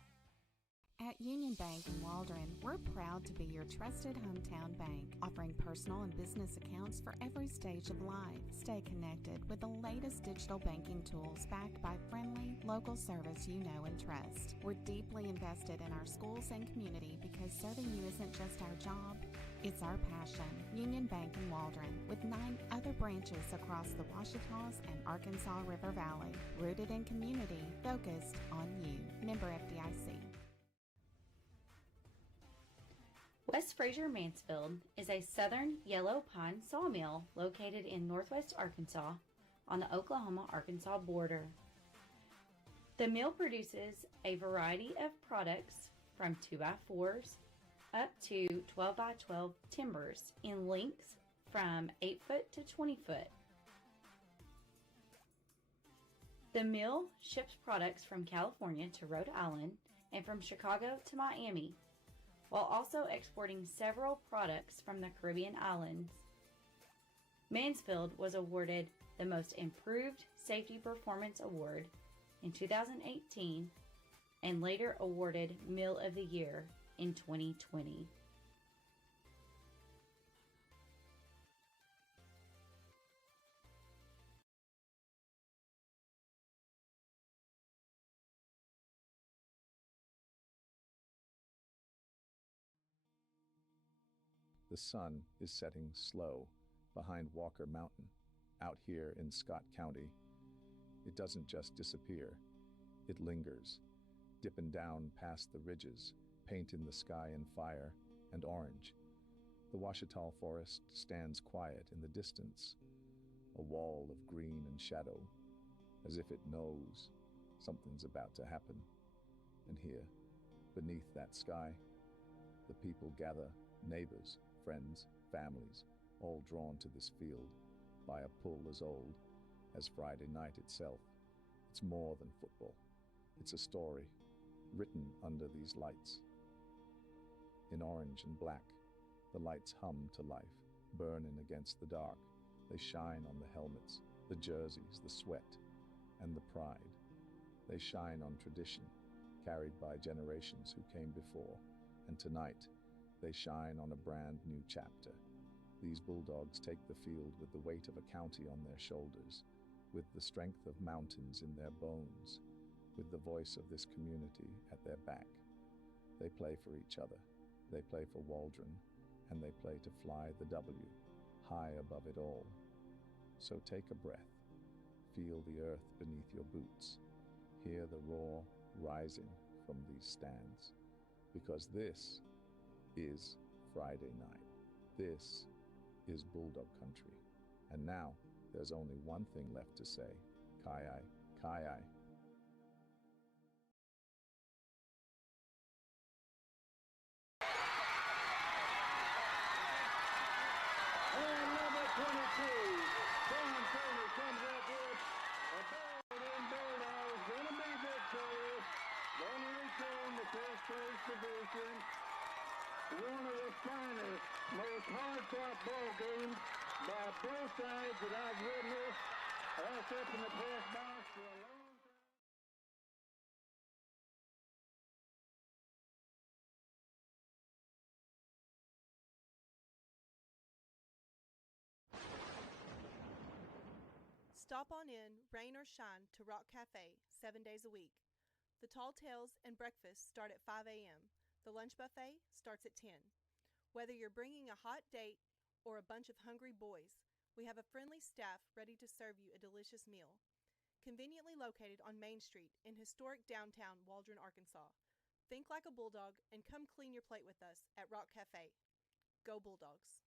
At Union Bank in Waldron, we're proud to be your trusted hometown bank, offering personal and business accounts for every stage of life. Stay connected with the latest digital banking tools backed by friendly, local service you know and trust. We're deeply invested in our schools and community because serving you isn't just our job, it's our passion. Union Bank in Waldron, with 9 other branches across the Ouachitas and Arkansas River Valley, rooted in community, focused on you. Member FDIC. West Fraser Mansfield is a southern yellow pine sawmill located in northwest Arkansas on the Oklahoma-Arkansas border. The mill produces a variety of products from 2x4s up to 12x12 timbers in lengths from 8 foot to 20 foot. The mill ships products from California to Rhode Island and from Chicago to Miami, while also exporting several products from the Caribbean islands. Mansfield was awarded the Most Improved Safety Performance Award in 2018 and later awarded Mill of the Year in 2020. The sun is setting slow behind Walker Mountain, out here in Scott County. It doesn't just disappear, it lingers, dipping down past the ridges, painting the sky in fire and orange. The Ouachita Forest stands quiet in the distance, a wall of green and shadow, as if it knows something's about to happen. And here, beneath that sky, the people gather, neighbors, friends, families, all drawn to this field by a pull as old as Friday night itself. It's more than football. It's a story, written under these lights. In orange and black, the lights hum to life, burning against the dark. They shine on the helmets, the jerseys, the sweat, and the pride. They shine on tradition, carried by generations who came before, and tonight, they shine on a brand new chapter. These Bulldogs take the field with the weight of a county on their shoulders, with the strength of mountains in their bones, with the voice of this community at their back. They play for each other, they play for Waldron, and they play to fly the W, high above it all. So take a breath, feel the earth beneath your boots, hear the roar rising from these stands, because this is Friday night. This is Bulldog country. And now, there's only one thing left to say, Kai-ai, Kai-ai. And number 22, John Taylor comes up with a ball in Bulldogs, going to be victorious, going to retain the first place position. One of the finest, most hard-fought ball games by both sides that I've witnessed. Us up in the press box for a long time. Stop on in, rain or shine, to Rock Cafe 7 days a week. The tall tales and breakfast start at 5 a.m. The lunch buffet starts at 10. Whether you're bringing a hot date or a bunch of hungry boys, we have a friendly staff ready to serve you a delicious meal. Conveniently located on Main Street in historic downtown Waldron, Arkansas. Think like a Bulldog and come clean your plate with us at Rock Cafe. Go Bulldogs!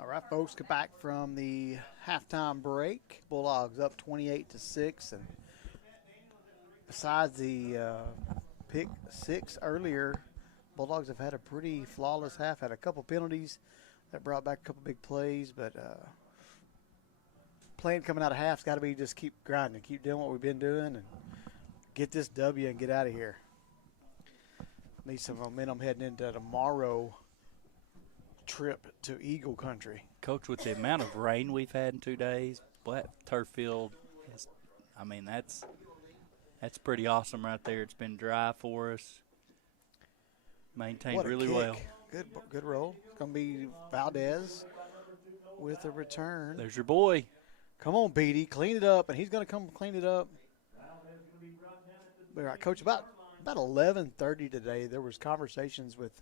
All right, folks, get back from the halftime break. Bulldogs up 28-6, and besides the pick six earlier, Bulldogs have had a pretty flawless half. Had a couple penalties that brought back a couple big plays, but playing coming out of half's got to be just keep grinding, keep doing what we've been doing, and get this W and get out of here. Need some momentum heading into tomorrow trip to Eagle Country. Coach, with the amount of rain we've had in 2 days, that turf field is, that's pretty awesome right there. It's been dry for us, maintained really kick. well. Good roll. It's going to be Valdez with a return. There's your boy. Come on, Beatty, clean it up, and he's going to come clean it up. All right, Coach, about 11:30 today, there was conversations with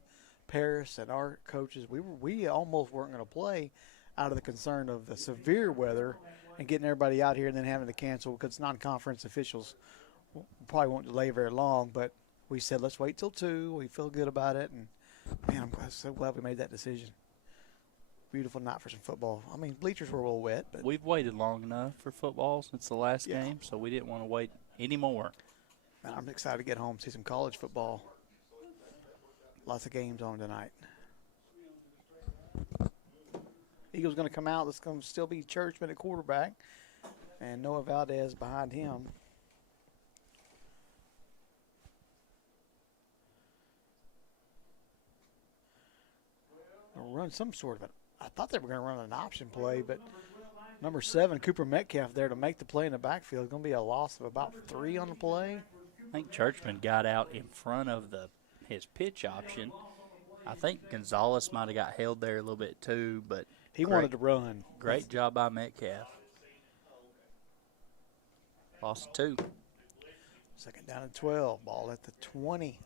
Paris and our coaches. We almost weren't going to play out of the concern of the severe weather and getting everybody out here and then having to cancel because non-conference officials probably won't delay very long. But we said, let's wait till 2. We feel good about it. And, man, I'm so glad we made that decision. Beautiful night for some football. I mean, bleachers were a little wet. But we've waited long enough for football since the last game, so we didn't want to wait anymore. And I'm excited to get home and see some college football. Lots of games on tonight. Eagles going to come out. It's going to still be Churchman at quarterback. And Noah Valdez behind him. They'll run some sort of it. I thought they were going to run an option play, but number 7, Cooper Metcalf, there to make the play in the backfield. It's going to be a loss of about 3 on the play. I think Churchman got out in front of his pitch option. I think Gonzalez might have got held there a little bit too, but he wanted to run. Great job by Metcalf. Lost 2. Second down and 12. Ball at the 20.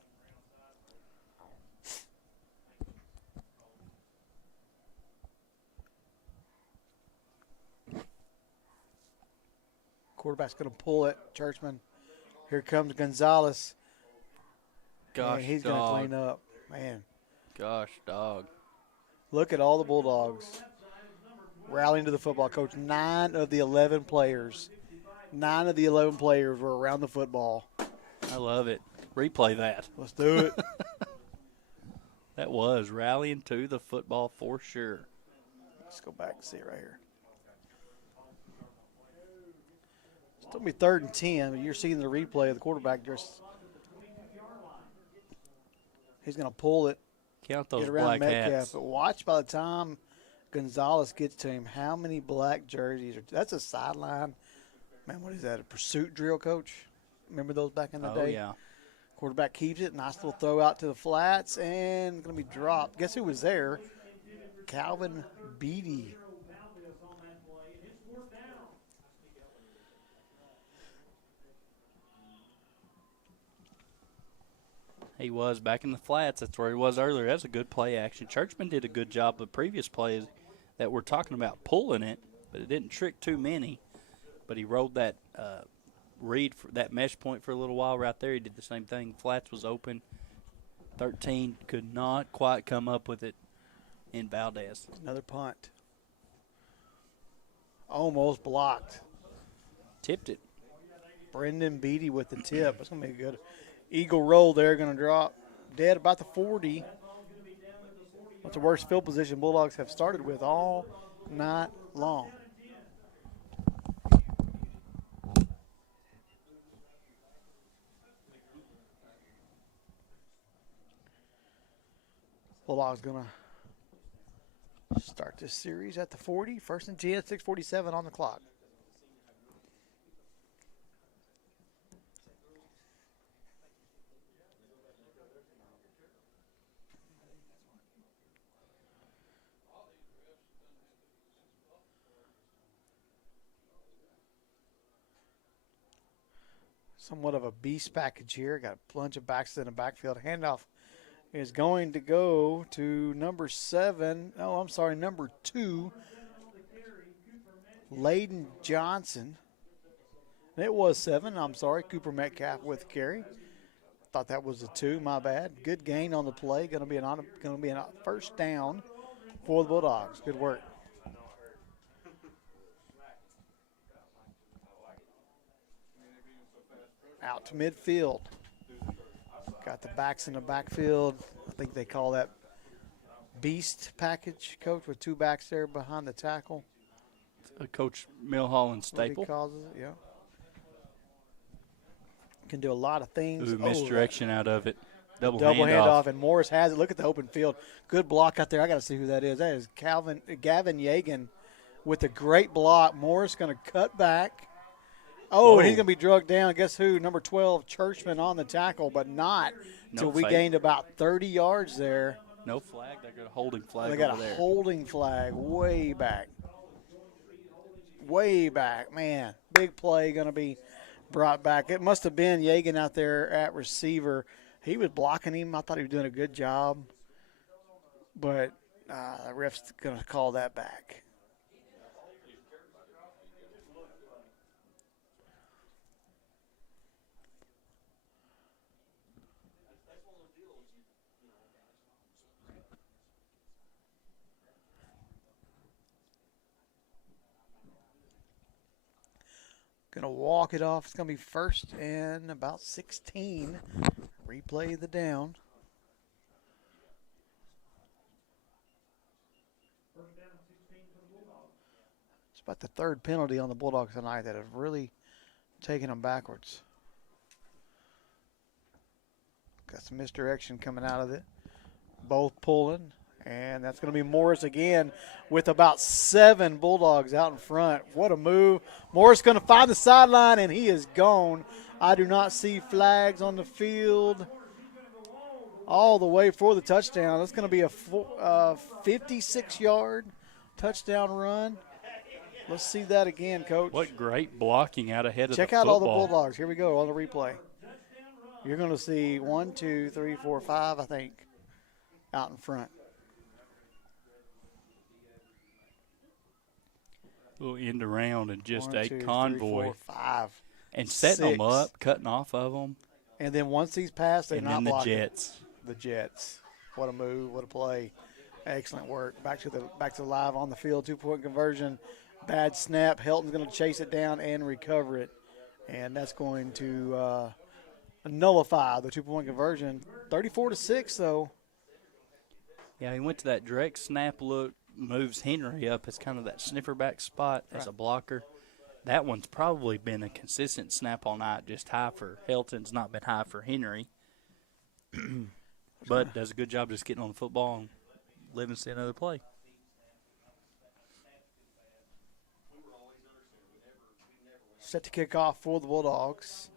Quarterback's going to pull it. Churchman. Here comes Gonzalez. Gosh, man, he's going to clean up. Man. Gosh, dog. Look at all the Bulldogs rallying to the football. Coach, 9 of the 11 players were around the football. I love it. Replay that. Let's do it. That was rallying to the football for sure. Let's go back and see it right here. It's going to be 3rd and 10. You're seeing the replay of the quarterback just – he's going to pull it. Count those get around black Metcalf. hats. But watch by the time Gonzalez gets to him, how many black jerseys are – that's a sideline. Man, what is that, a pursuit drill, Coach? Remember those back in the day? Oh, yeah. Quarterback keeps it. Nice little throw out to the flats and going to be dropped. Guess who was there? Calvin Beatty. He was back in the flats. That's where he was earlier. That's a good play action. Churchman did a good job of previous plays that we're talking about pulling it, but it didn't trick too many. But he rolled that read for that mesh point for a little while right there. He did the same thing. Flats was open. 13 could not quite come up with it in Valdez. Another punt. Almost blocked. Tipped it. Brendan Beatty with the tip. It's going to be a good Eagle roll there. Going to drop dead about the 40. That's the worst field position Bulldogs have started with all night long. Bulldogs going to start this series at the 40. 1st and 10, 6:47 on the clock. Somewhat of a beast package here. Got a bunch of backs in the backfield. Handoff is going to go to number 7. Oh, I'm sorry, number 2, Layden Johnson. It was 7. I'm sorry, Cooper Metcalf with carry. Thought that was a 2. My bad. Good gain on the play. Going to be a first down for the Bulldogs. Good work. out to midfield. Got the backs in the backfield. I think they call that beast package, Coach, with 2 backs there behind the tackle. Coach Milholland What he staple. calls it, yeah. Can do a lot of things. Ooh, misdirection out of it. Double handoff, and Morris has it. Look at the open field. Good block out there. I got to see who that is. That is Gavin Yagan with a great block. Morris going to cut back. Oh, and he's going to be drugged down. Guess who? Number 12, Churchman on the tackle, but not until we gained about 30 yards there. No flag. They got a holding flag. They got a holding flag way back. Way back. Man, big play going to be brought back. It must have been Yagan out there at receiver. He was blocking him. I thought he was doing a good job. But the ref's going to call that back. Going to walk it off. It's going to be first and about 16. Replay the down. It's about the 3rd penalty on the Bulldogs tonight that have really taken them backwards. Got some misdirection coming out of it. Both pulling. And that's going to be Morris again with about 7 Bulldogs out in front. What a move. Morris going to find the sideline, and he is gone. I do not see flags on the field all the way for the touchdown. That's going to be a 56-yard touchdown run. Let's see that again, Coach. What great blocking out ahead of the football. Check out all the Bulldogs. Here we go on the replay. You're going to see 1, 2, 3, 4, 5, I think, out in front. Little end around and just 1, a 2, convoy. 3, 4, 5. And setting 6. them up, cutting off of them. And then once these pass, they're not blocking. And then the Jets. The Jets. What a move, what a play. Excellent work. Back to the live on the field, 2-point conversion. Bad snap. Helton's going to chase it down and recover it. And that's going to nullify the 2-point conversion. 34-6, though. Yeah, he went to that direct snap look, moves Henry up as kind of that sniffer back spot as a blocker. That one's probably been a consistent snap all night, just high for Helton's, not been high for Henry. But does a good job just getting on the football and living to see another play. Set to kick off for the Bulldogs.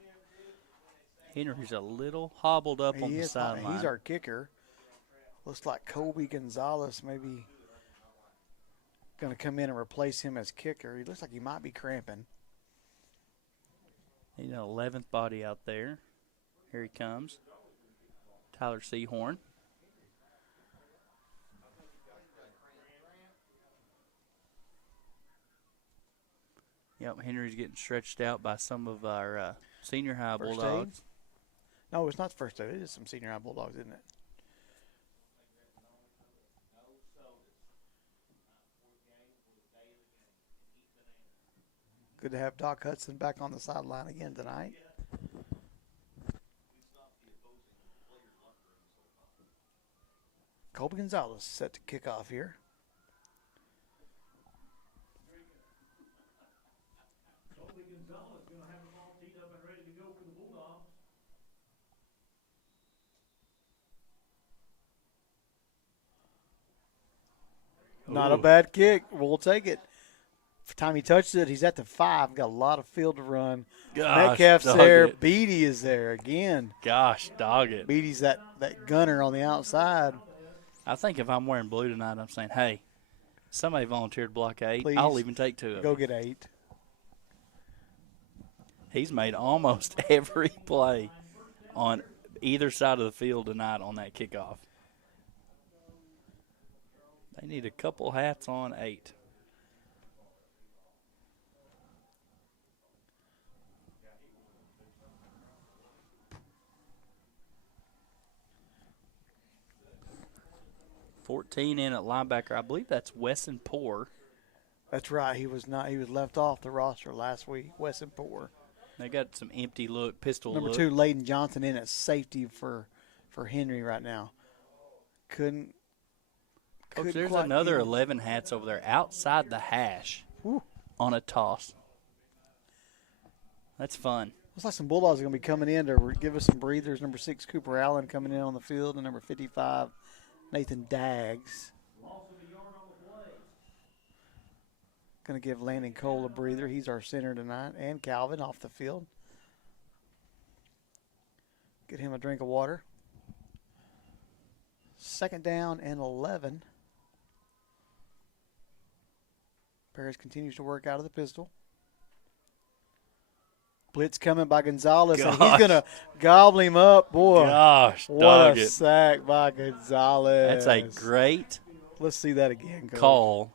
Henry's a little hobbled up on the sideline. He's our kicker. Looks like Kobe Gonzalez maybe going to come in and replace him as kicker. He looks like he might be cramping. He's an 11th body out there. Here he comes. Tyler Seahorn. Yep, Henry's getting stretched out by some of our senior high Bulldogs. No, it's not the first aid. It is some senior high Bulldogs, isn't it? Good to have Doc Hudson back on the sideline again tonight. Kobe Gonzalez set to kick off here. Kobe Gonzalez going to have the ball teed up and ready to go for the Bulldogs. Not a bad kick. We'll take it. For time he touched it, he's at the 5. Got a lot of field to run. Gosh, Metcalf's there. Beatty is there again. Gosh, dog it. Beatty's that gunner on the outside. I think if I'm wearing blue tonight, I'm saying, hey, somebody volunteered to block 8. Please, I'll even take 2 of them. Go get 8. He's made almost every play on either side of the field tonight on that kickoff. They need a couple hats on 8. $14 in at linebacker. I believe that's Wesson Poor. That's right. He was left off the roster last week. Wesson Poor. They got some empty look, pistol Number look. 2, Layden Johnson in at safety for Henry right now. Couldn't Coach, there's quite another get him. 11 hats over there outside the hash on a toss. That's fun. Looks like some Bulldogs are going to be coming in to give us some breathers. Number 6, Cooper Allen coming in on the field, and number 55, Nathan Daggs. Going to give Landon Cole a breather. He's our center tonight, and Calvin off the field. Get him a drink of water. 2nd down and 11. Paris continues to work out of the pistol. Blitz coming by Gonzalez, and he's going to gobble him up. Boy, Gosh, what a sack by Gonzalez. That's a great Let's see that again, Coach. call.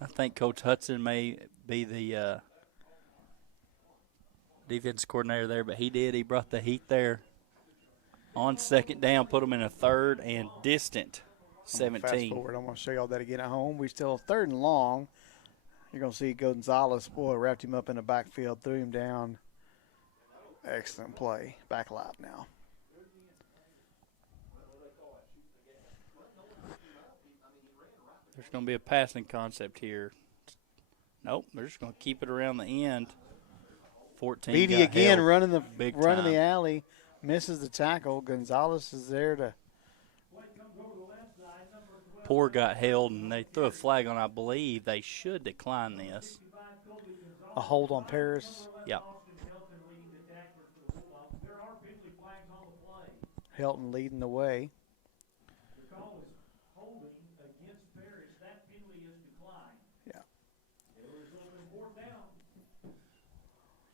I think Coach Hudson may be the defense coordinator there, but he did. He brought the heat there on 2nd down, put them in a 3rd and distant 17. Fast forward. I'm going to show y'all that again at home. We still 3rd and long. You're going to see Gonzalez, boy, wrapped him up in the backfield, threw him down. Excellent play. Back alive now. There's going to be a passing concept here. Nope, they're just going to keep it around the end. 14 Beatty got again held running big the time. alley, misses the tackle. Gonzalez is there to Poor got held, and they threw a flag on. I believe they should decline this. a hold on Paris. Yep. Helton leading the way. Yeah.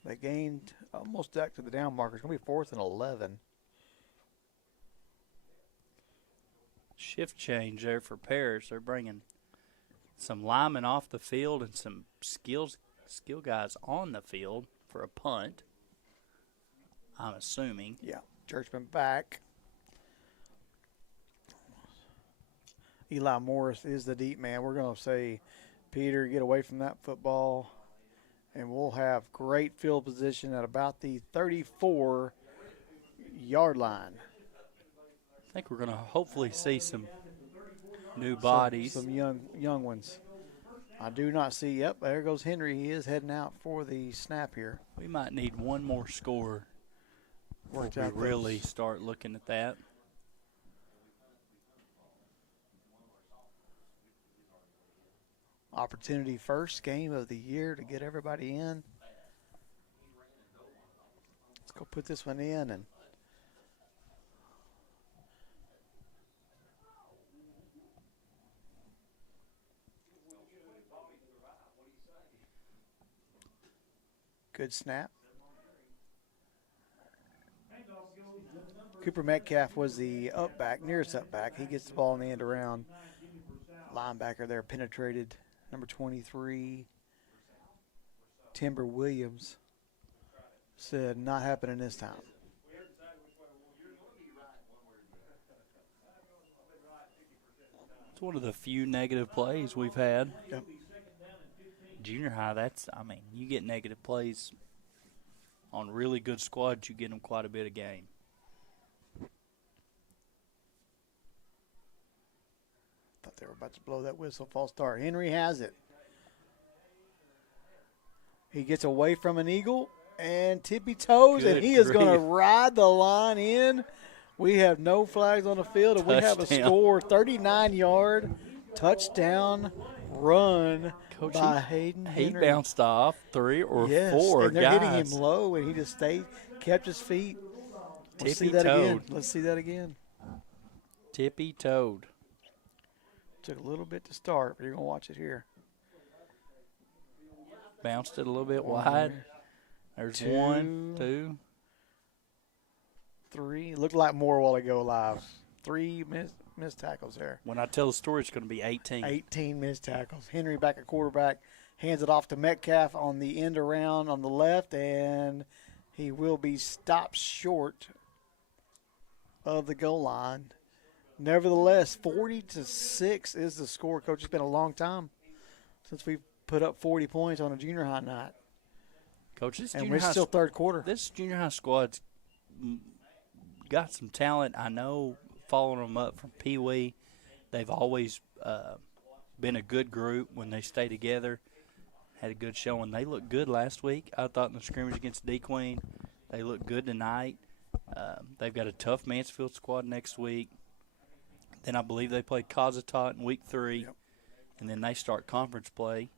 They gained almost back to the down marker. It's going to be 4th and 11. Shift change there for Paris. They're bringing some linemen off the field and some skill guys on the field for a punt, I'm assuming. Yeah. Churchman back. Eli Morris is the deep man. We're going to say, Peter, get away from that football. And we'll have great field position at about the 34-yard line. I think we're going to hopefully see some new bodies. Some young ones. I do not see. Yep, there goes Henry. He is heading out for the snap here. We might need one more score before we really start looking at that. Opportunity first game of the year to get everybody in. Let's go put this one in and good snap. Cooper Metcalf was the nearest up back. He gets the ball in the end around. Linebacker there penetrated. Number 23, Timber Williams, said not happening this time. It's one of the few negative plays we've had. Yep. Junior high, you get negative plays on really good squads, you get them quite a bit of game. Thought they were about to blow that whistle. False start. Henry has it. He gets away from an eagle and tippy toes, and he is going to ride the line in. We have no flags on the field, and we have a score, 39-yard touchdown run by Hayden Henry. He bounced off 3 or 4 and they're guys. hitting him low, and he just kept his feet. Let's see that again. Let's see that again. Tippy-toed. Took a little bit to start, but you're going to watch it here. Bounced it a little bit wide. There's 1, 2. 3. Looked like more a while ago live. 3 missed tackles there. When I tell the story, it's going to be 18. 18 missed tackles. Henry back at quarterback. Hands it off to Metcalf on the end around on the left, and he will be stopped short of the goal line. Nevertheless, 40-6 is the score. Coach, it's been a long time since we've put up 40 points on a junior high night. Coach, this And junior we're high still third quarter. This junior high squad's got some talent. I know, following them up from Pee Wee, they've always been a good group when they stay together. Had a good showing. They looked good last week. I thought in the scrimmage against D-Queen, they looked good tonight. They've got a tough Mansfield squad next week. Then I believe they play Kazatot in week 3, and then they start conference play.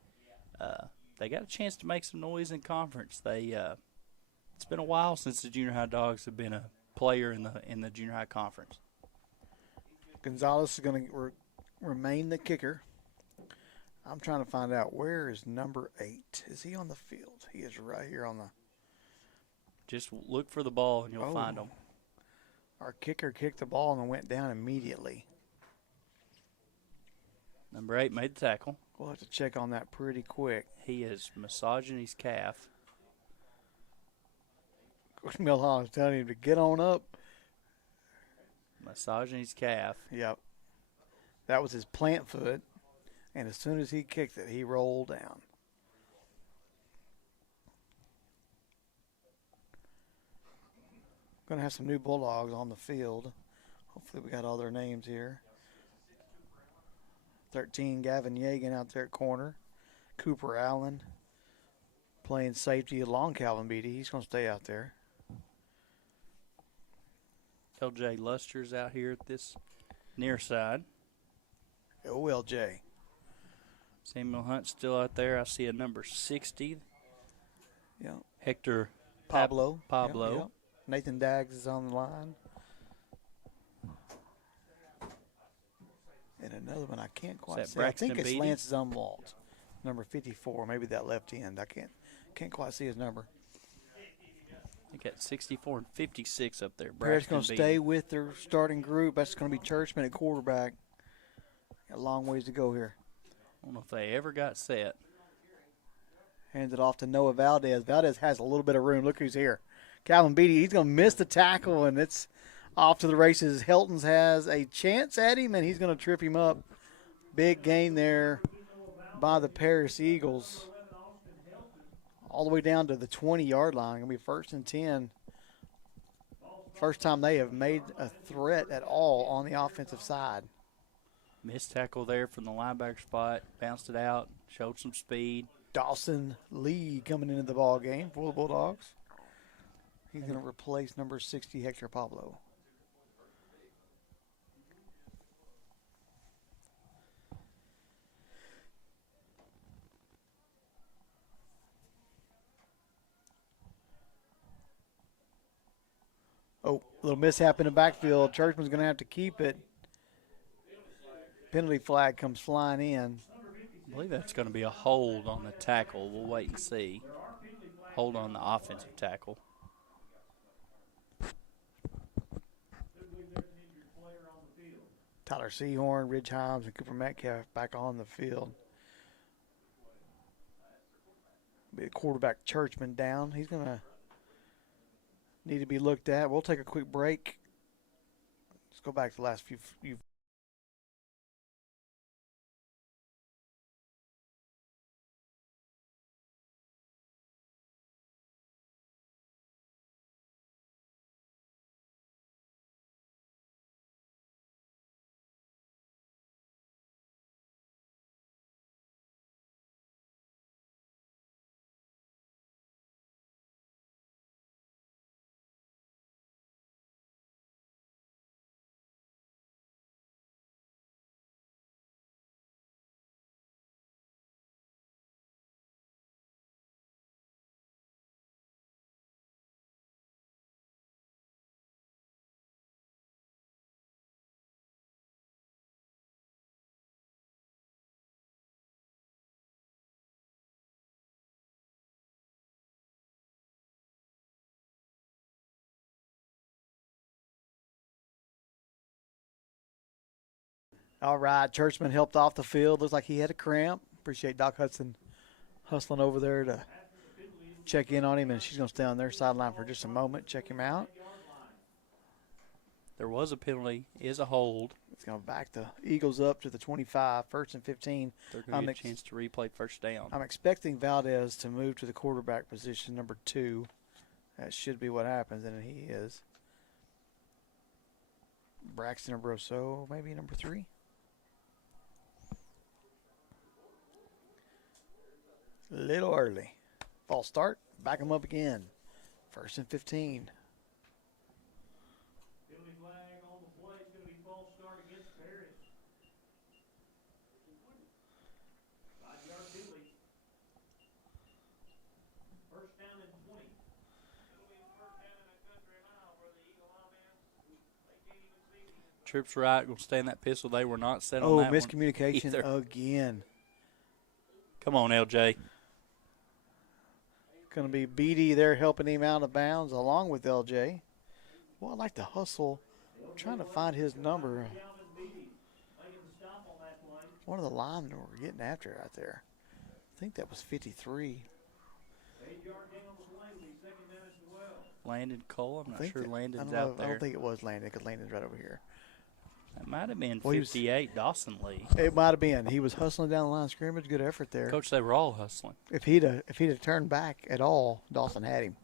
They got a chance to make some noise in conference. It's been a while since the junior high Dogs have been a player in the junior high conference. Gonzalez is going to remain the kicker. I'm trying to find out, where is number 8? Is he on the field? He is right here on the. Just look for the ball and you'll find him. Our kicker kicked the ball and went down immediately. Number 8 made the tackle. We'll have to check on that pretty quick. He is massaging his calf. Coach Milhouse is telling him to get on up. Massaging his calf. Yep. That was his plant foot. And as soon as he kicked it, he rolled down. Going to have some new Bulldogs on the field. Hopefully we got all their names here. 13, Gavin Yeagan out there at corner. Cooper Allen playing safety along Calvin Beatty. He's going to stay out there. LJ Luster's out here at this near side. OLJ. Samuel Hunt's still out there. I see a number 60. Yeah. Hector Pablo. Pablo. Yep. Nathan Daggs is on the line. And another one I can't quite see. I think it's Beatty? Lance Zumwalt, number 54. Maybe that left end. I can't quite see his number. They got 64 and 56 up there. Paris going to stay with their starting group. That's going to be Churchman at quarterback. Got a long ways to go here. I don't know if they ever got set. Hands it off to Noah Valdez. Valdez has a little bit of room. Look who's here. Calvin Beatty, he's going to miss the tackle, and it's off to the races. Helton's has a chance at him, and he's going to trip him up. Big gain there by the Paris Eagles. All the way down to the 20-yard line. Going to be 1st and 10. First time they have made a threat at all on the offensive side. Missed tackle there from the linebacker spot. Bounced it out. Showed some speed. Dawson Lee coming into the ball game for the Bulldogs. He's going to replace number 60, Hector Pablo. Oh, a little mishap in the backfield. Churchman's going to have to keep it. Penalty flag comes flying in. I believe that's going to be a hold on the tackle. We'll wait and see. Hold on the offensive tackle. Tyler Seahorn, Ridge Himes, and Cooper Metcalf back on the field. Be the quarterback Churchman down. He's going to need to be looked at. We'll take a quick break. Let's go back to the last few. All right, Churchman helped off the field. Looks like he had a cramp. Appreciate Doc Hudson hustling over there to check in on him, and she's going to stay on their sideline for just a moment, check him out. There was a penalty, is a hold. It's going to back the Eagles up to the 25, 1st and 15. They're going to get a chance to replay first down. I'm expecting Valdez to move to the quarterback position, number 2. That should be what happens, and he is. Braxton or Brousseau, maybe number 3. Little early. False start. Back him up again. 1st and 15. Penalty flag on the play. It's going to be false start against Paris. 5-yard penalty. First down and 20. It'll be the first down in a country mile for the Eagle offense. They can't even see me. Trips right. Going to stay in that pistol. They were not set on that one. Miscommunication again. Come on, LJ. Going to be Beatty there helping him out of bounds along with LJ. Well, I like to hustle. I'm trying to find his number. One of the linemen were getting after it right there. I think that was 53. Landon Cole. I'm not sure Landon's I out there. I don't think it was Landon because Landon's right over here. That might have been 58, Dawson Lee. It might have been. He was hustling down the line of scrimmage. Good effort there. Coach, they were all hustling. If he'd have turned back at all, Dawson had him.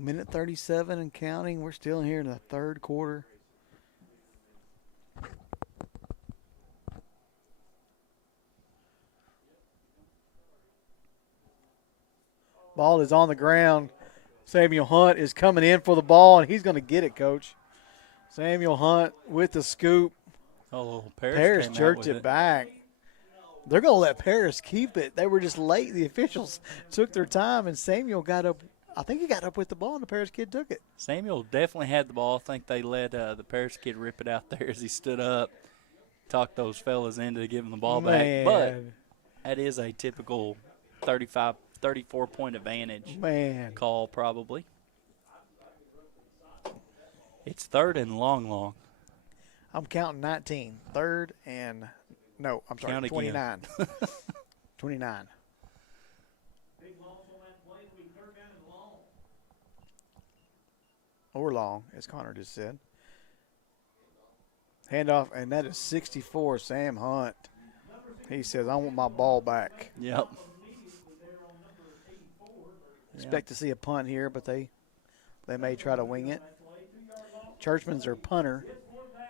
Minute 37 and counting. We're still here in the third quarter. Ball is on the ground. Samuel Hunt is coming in for the ball, and he's going to get it, Coach. Samuel Hunt with the scoop. Oh, Paris jerked it back. They're going to let Paris keep it. They were just late. The officials took their time, and Samuel got up. I think he got up with the ball, and the Paris kid took it. Samuel definitely had the ball. I think they let the Paris kid rip it out there as he stood up, talked those fellas into giving the ball back. But that is a typical 34-point advantage call probably. It's third and long. I'm counting 19. Third and – no, I'm sorry, 29. 29. Big loss on that play. It'll be third down and long. Or long, as Connor just said. Handoff, and that is 64, Sam Hunt. He says, I want my ball back. Yep. Expect to see a punt here, but they may try to wing it. Churchman's their punter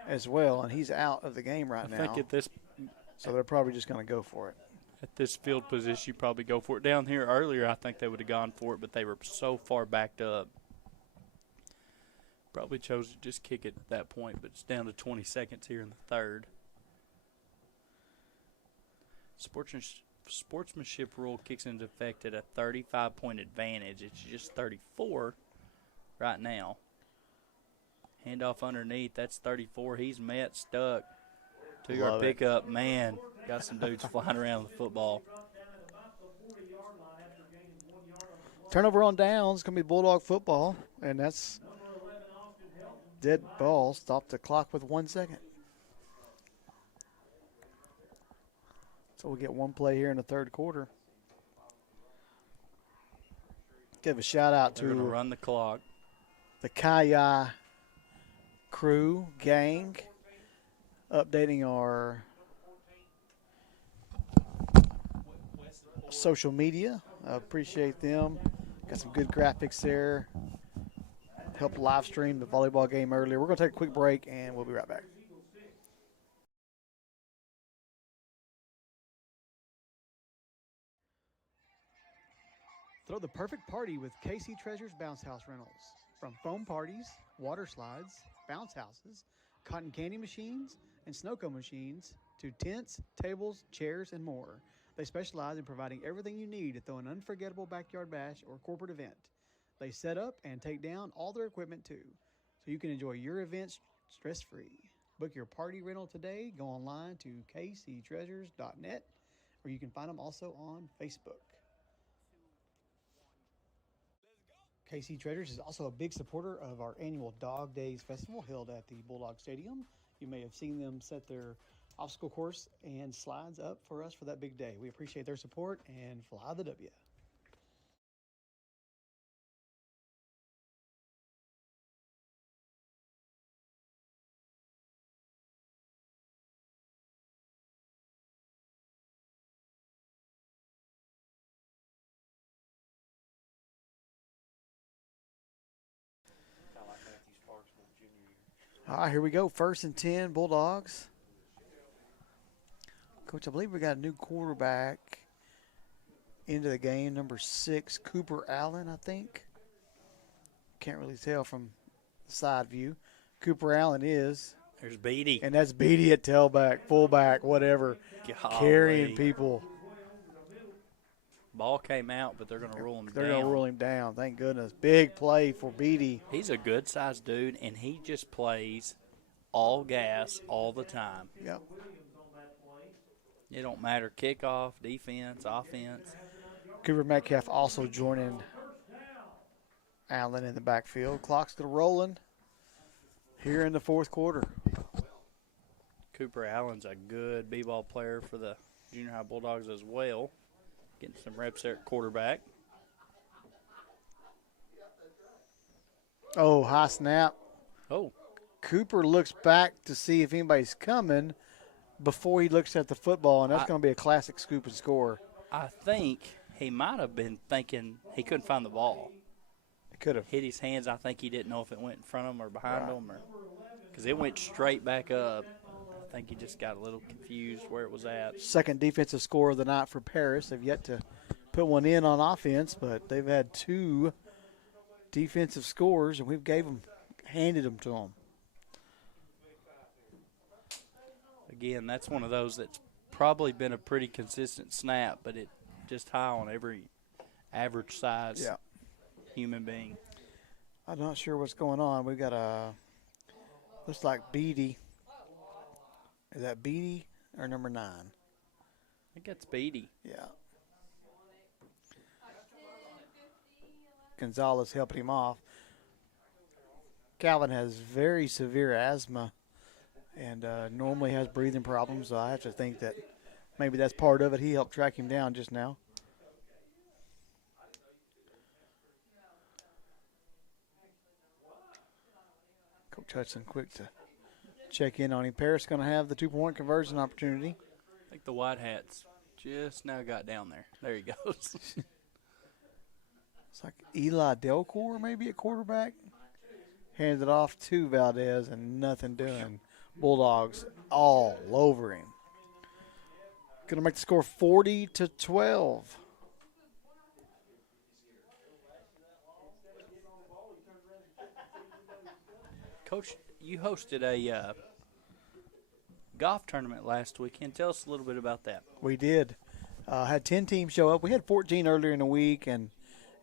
as well, and he's out of the game right now. I think at this, so they're probably just going to go for it. At this field position, you probably go for it. Down here earlier, I think they would have gone for it, but they were so far backed up. Probably chose to just kick it at that point, but it's down to 20 seconds here in the third. Sportsmanship rule kicks into effect at a 35-point advantage. It's just 34 right now. Handoff underneath. That's 34. He's met, stuck. 2-yard pickup. Man, got some dudes flying around the football. Turnover on downs. It's going to be Bulldog football, and that's dead ball. Stop the clock with 1 second. So we'll get one play here in the third quarter. Give a shout out to run the clock. The Kaya crew, gang, updating our social media. I appreciate them. Got some good graphics there. Helped live stream the volleyball game earlier. We're going to take a quick break, and we'll be right back. Throw the perfect party with KC Treasures Bounce House Rentals. From foam parties, water slides, bounce houses, cotton candy machines, and snow cone machines, to tents, tables, chairs, and more. They specialize in providing everything you need to throw an unforgettable backyard bash or corporate event. They set up and take down all their equipment too, so you can enjoy your events stress-free. Book your party rental today. Go online to kctreasures.net, or you can find them also on Facebook. KC Treasures is also a big supporter of our annual Dog Days Festival held at the Bulldog Stadium. You may have seen them set their obstacle course and slides up for us for that big day. We appreciate their support, and fly the W. All right, here we go. 1st and 10, Bulldogs. Coach, I believe we got a new quarterback into the game, number 6, Cooper Allen, I think. Can't really tell from the side view. Cooper Allen is. There's Beatty. And that's Beatty at tailback, fullback, whatever, Golly. carrying people. Ball came out, but they're going to rule him down. They're going to rule him down, thank goodness. Big play for Beatty. He's a good-sized dude, and he just plays all gas all the time. Yep. It don't matter, kickoff, defense, offense. Cooper Metcalf also joining Allen in the backfield. Clock's still rolling here in the 4th quarter. Cooper Allen's a good b-ball player for the Junior High Bulldogs as well. Getting some reps there at quarterback. Oh, high snap. Oh. Cooper looks back to see if anybody's coming before he looks at the football, and that's going to be a classic scoop and score. I think he might have been thinking he couldn't find the ball. It could have. Hit his hands. I think he didn't know if it went in front of him or behind him, because it went straight back up. I think he just got a little confused where it was at. Second defensive score of the night for Paris. They've yet to put one in on offense, but they've had 2 defensive scores, and we've handed them to them. Again, that's one of those that's probably been a pretty consistent snap, but it just high on every average size human being. I'm not sure what's going on. We've got looks like Beatty. Is that Beatty or number 9? I think that's Beatty. Yeah. Gonzalez helping him off. Calvin has very severe asthma and normally has breathing problems, so I have to think that maybe that's part of it. He helped track him down just now. Coach Hudson quick to check in on him. Paris going to have the 2-point conversion opportunity. I think the White Hats just now got down there. There he goes. It's like Eli Delcourt maybe at quarterback. Hands it off to Valdez and nothing doing. Bulldogs all over him. Going to make the score 40-12. Coach, you hosted a golf tournament last weekend. Tell us a little bit about that. We did. Had 10 teams show up. We had 14 earlier in the week and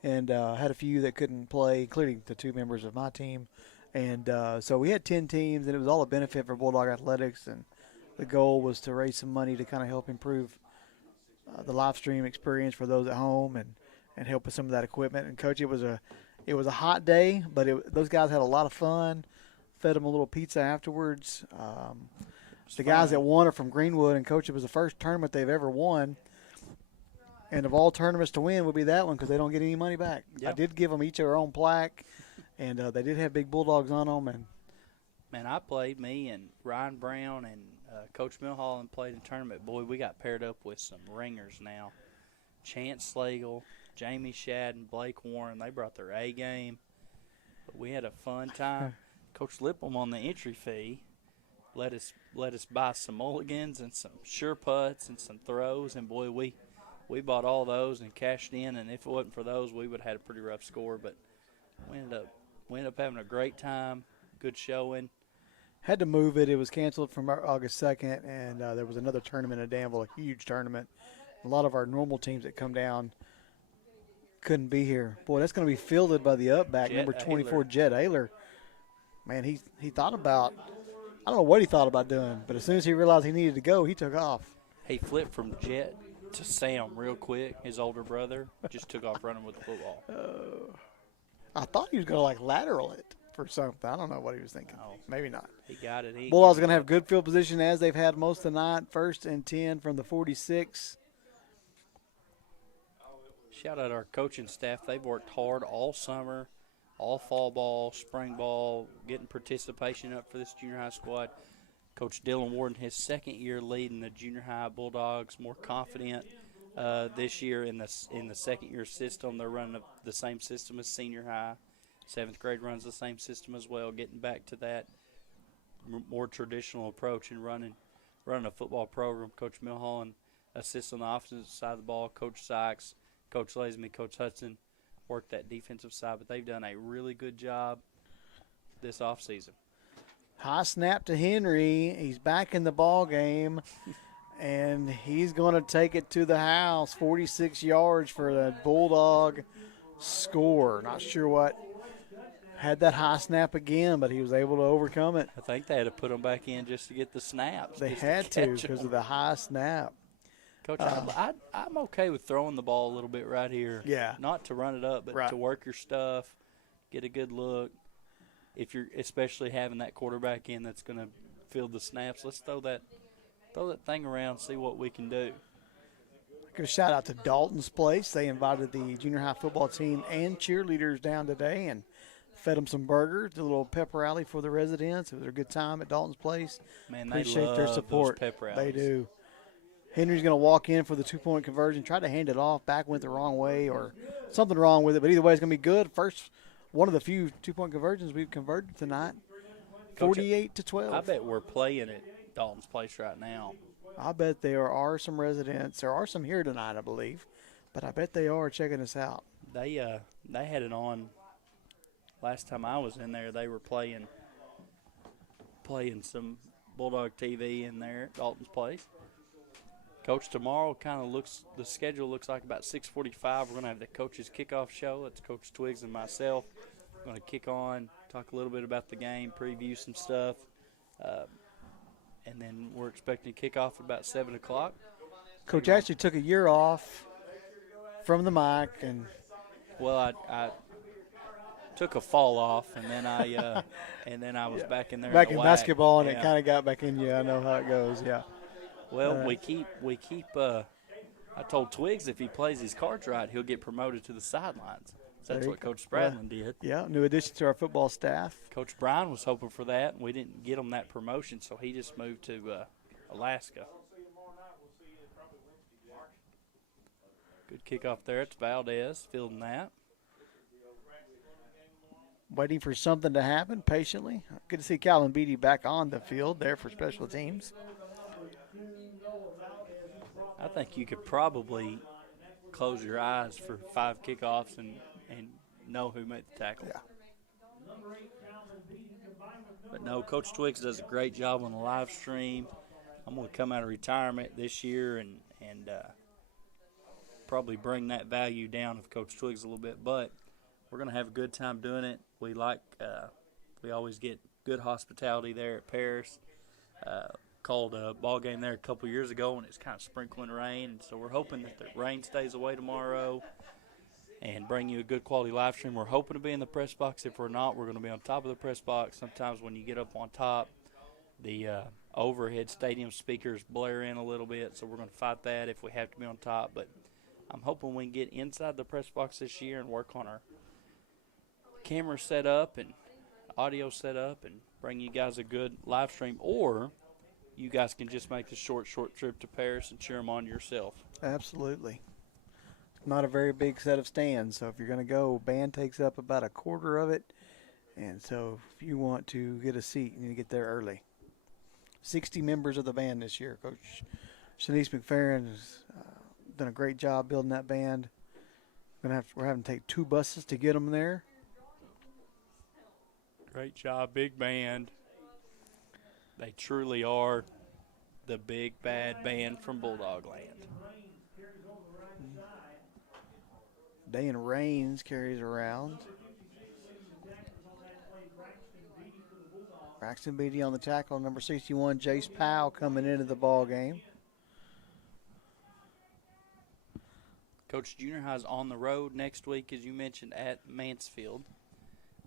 had a few that couldn't play, including the 2 members of my team. And so we had 10 teams, and it was all a benefit for Bulldog Athletics. And the goal was to raise some money to kind of help improve the live stream experience for those at home and help with some of that equipment. And, Coach, it was a hot day, but those guys had a lot of fun. Fed them a little pizza afterwards. The guys that won are from Greenwood, and, Coach, it was the first tournament they've ever won. And of all tournaments to win would be that one because they don't get any money back. Yep. I did give them each their own plaque, and they did have big Bulldogs on them. And man, I played, me and Ryan Brown and Coach Milholland played in tournament. Boy, we got paired up with some ringers now. Chance Slagle, Jamie Shadden, Blake Warren, they brought their A game. But we had a fun time. Coach Lippum on the entry fee let us buy some mulligans and some sure putts and some throws, and boy, we bought all those and cashed in, and if it wasn't for those, we would have had a pretty rough score. But we ended up having a great time, good showing. Had to move it. It was canceled from August 2nd, and there was another tournament in Danville, a huge tournament. A lot of our normal teams that come down couldn't be here. Boy, that's going to be fielded by the upback, number 24, Jet Ayler. Man, he thought about – I don't know what he thought about doing, but as soon as he realized he needed to go, he took off. He flipped from Jet to Sam real quick. His older brother just took off running with the football. I thought he was going to, lateral it for something. I don't know what he was thinking. No, maybe not. He got it. Bulldogs going to have good field position as they've had most of the night. 1st and 10 from the 46. Shout out our coaching staff. They've worked hard all summer, all fall ball, spring ball, getting participation up for this junior high squad. Coach Dylan Warden, his 2nd year leading the junior high Bulldogs, more confident this year in the 2nd year system. They're running the same system as senior high. 7th grade runs the same system as well, getting back to that more traditional approach and running a football program. Coach Milholland assists on the offensive side of the ball. Coach Sykes, Coach Lazenby, Coach Hudson work that defensive side, but they've done a really good job this offseason. High snap to Henry. He's back in the ball game, and he's going to take it to the house. 46 yards for the Bulldog score. Not sure what had that high snap again, but he was able to overcome it. I think they had to put him back in just to get the snaps. They had to because of the high snap. Coach, I'm okay with throwing the ball a little bit right here. Yeah. Not to run it up, but to work your stuff, get a good look. If you're especially having that quarterback in that's going to field the snaps, let's throw that thing around, see what we can do. Give a shout out to Dalton's Place. They invited the junior high football team and cheerleaders down today and fed them some burgers, did a little pep rally for the residents. It was a good time at Dalton's Place. Man, appreciate they love their support. those pep rallies. They do. Henry's going to walk in for the 2-point conversion, try to hand it off, back went the wrong way or something wrong with it. But either way, it's going to be good. First, one of the few 2-point conversions we've converted tonight, 48-12. I bet we're playing at Dalton's Place right now. I bet there are some residents. There are some here tonight, I believe. But I bet they are checking us out. They had it on last time I was in there. They were playing some Bulldog TV in there at Dalton's Place. Coach, tomorrow the schedule looks like about 6:45. We're going to have the coaches kickoff show. It's Coach Twiggs and myself. We're going to kick on, talk a little bit about the game, preview some stuff. And then we're expecting kickoff at about 7 o'clock. Coach actually took a year off from the mic. Well, I took a fall off, and then I was back in there. Back in in WAC. basketball, and it kind of got back in you. I know how it goes, yeah. Well, we keep. I told Twiggs if he plays his cards right, he'll get promoted to the sidelines. So that's what Coach Spradlin did. Yeah, new addition to our football staff. Coach Bryan was hoping for that, and we didn't get him that promotion, so he just moved to Alaska. Good kickoff there. It's Valdez fielding that. Waiting for something to happen patiently. Good to see Calvin Beatty back on the field there for special teams. I think you could probably close your eyes for 5 kickoffs and know who made the tackle. Yeah. But no, Coach Twiggs does a great job on the live stream. I'm going to come out of retirement this year and probably bring that value down of Coach Twiggs a little bit. But we're going to have a good time doing it. We always get good hospitality there at Paris. Called a ball game there a couple years ago, and it's kind of sprinkling rain. And so we're hoping that the rain stays away tomorrow and bring you a good quality live stream. We're hoping to be in the press box. If we're not, we're going to be on top of the press box. Sometimes when you get up on top, the overhead stadium speakers blare in a little bit, so we're going to fight that if we have to be on top. But I'm hoping we can get inside the press box this year and work on our camera set up and audio set up and bring you guys a good live stream, or you guys can just make the short trip to Paris and cheer them on yourself. Absolutely. Not a very big set of stands, so if you're going to go, band takes up about a quarter of it, and so if you want to get a seat, you need to get there early. 60 members of the band this year. Coach Shanice McFerrin has done a great job building that band. We're having to take 2 buses to get them there. Great job, big band. They truly are the big bad band from Bulldog Land. Dan Raines carries around. Braxton Beatty on the tackle. Number 61, Jace Powell coming into the ball game. Coach, junior high's on the road next week, as you mentioned, at Mansfield.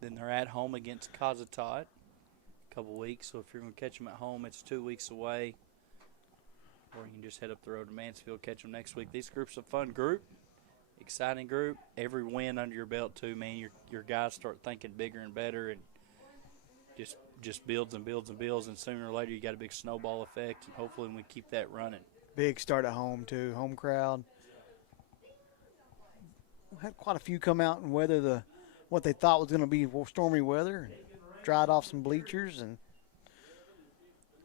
Then they're at home against Kazatot. Couple weeks, so if you're going to catch them at home, it's 2 weeks away, or you can just head up the road to Mansfield, catch them next week. This group's a fun group, exciting group. Every win under your belt too, man. Your guys start thinking bigger and better, and just builds and builds and builds, and sooner or later you got a big snowball effect, and hopefully we keep that running. Big start at home too, home crowd. We had quite a few come out and weather the what they thought was going to be stormy weather, dried off some bleachers, and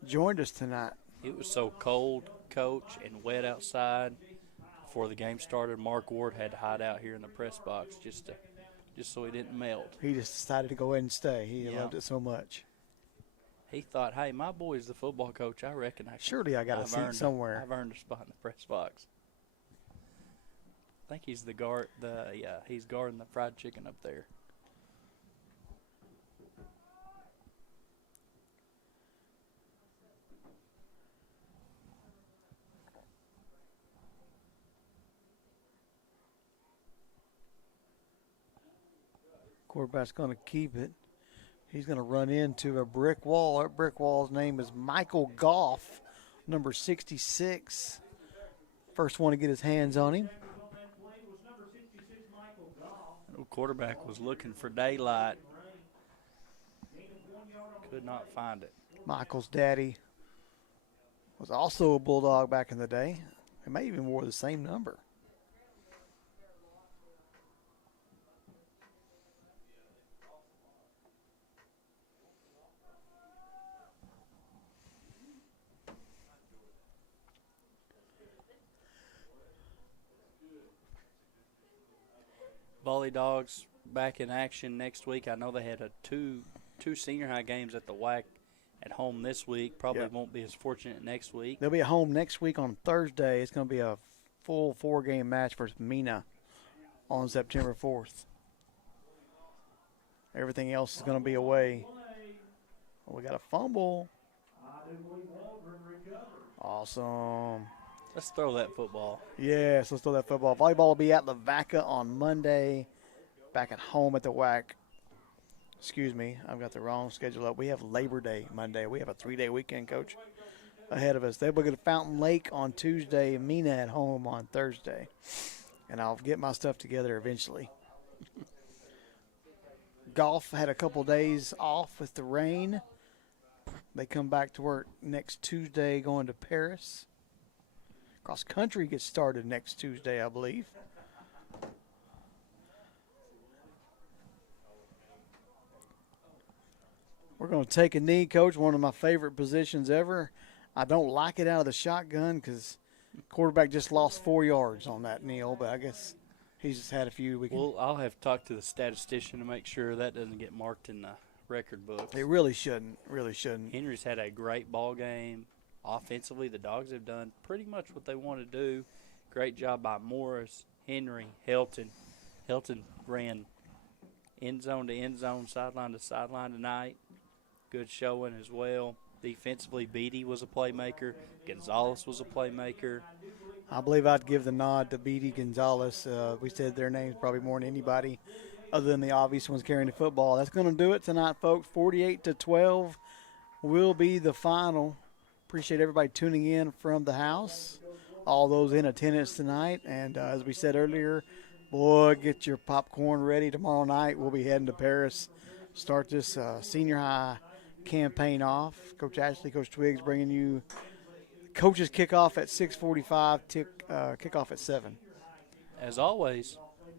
joined us tonight. It was so cold, Coach, and wet outside. Before the game started, Mark Ward had to hide out here in the press box just so he didn't melt. He just decided to go ahead and stay. He loved it so much. He thought, hey, my boy's the football coach. I reckon Surely I got a seat somewhere. I've earned a spot in the press box. I think he's he's guarding the fried chicken up there. Quarterback's going to keep it. He's going to run into a brick wall. That brick wall's name is Michael Goff, number 66. First one to get his hands on him. The quarterback was looking for daylight. Could not find it. Michael's daddy was also a Bulldog back in the day. He may even wore the same number. Volley Dogs back in action next week. I know they had two senior high games at the WAC at home this week. Probably won't be as fortunate next week. They'll be at home next week on Thursday. It's going to be a full 4-game match versus Mina on September 4th. Everything else is going to be away. We got a fumble. Awesome. Let's throw that football. Yes, let's throw that football. Volleyball will be at Lavaca on Monday, back at home at the WAC. Excuse me, I've got the wrong schedule up. We have Labor Day Monday. We have a 3-day weekend, Coach, ahead of us. They'll be at Fountain Lake on Tuesday, Mina at home on Thursday. And I'll get my stuff together eventually. Golf had a couple days off with the rain. They come back to work next Tuesday going to Paris. Cross country gets started next Tuesday, I believe. We're going to take a knee, Coach, one of my favorite positions ever. I don't like it out of the shotgun because quarterback just lost 4 yards on that kneel, but I guess he's just had a few. Well, I'll have to talk to the statistician to make sure that doesn't get marked in the record book. It really shouldn't. Really shouldn't. Henry's had a great ball game. Offensively, the Dogs have done pretty much what they want to do. Great job by Morris, Henry, Helton. Helton ran end zone to end zone, sideline to sideline tonight. Good showing as well. Defensively, Beatty was a playmaker. Gonzalez was a playmaker. I believe I'd give the nod to Beatty, Gonzalez. We said their names probably more than anybody other than the obvious ones carrying the football. That's going to do it tonight, folks. 48-12 will be the final. Appreciate everybody tuning in from the house, all those in attendance tonight. And as we said earlier, boy, get your popcorn ready. Tomorrow night we'll be heading to Paris, start this senior high campaign off. Coach Ashley, Coach Twiggs bringing you coaches kickoff at 6:45, kickoff at 7. As always,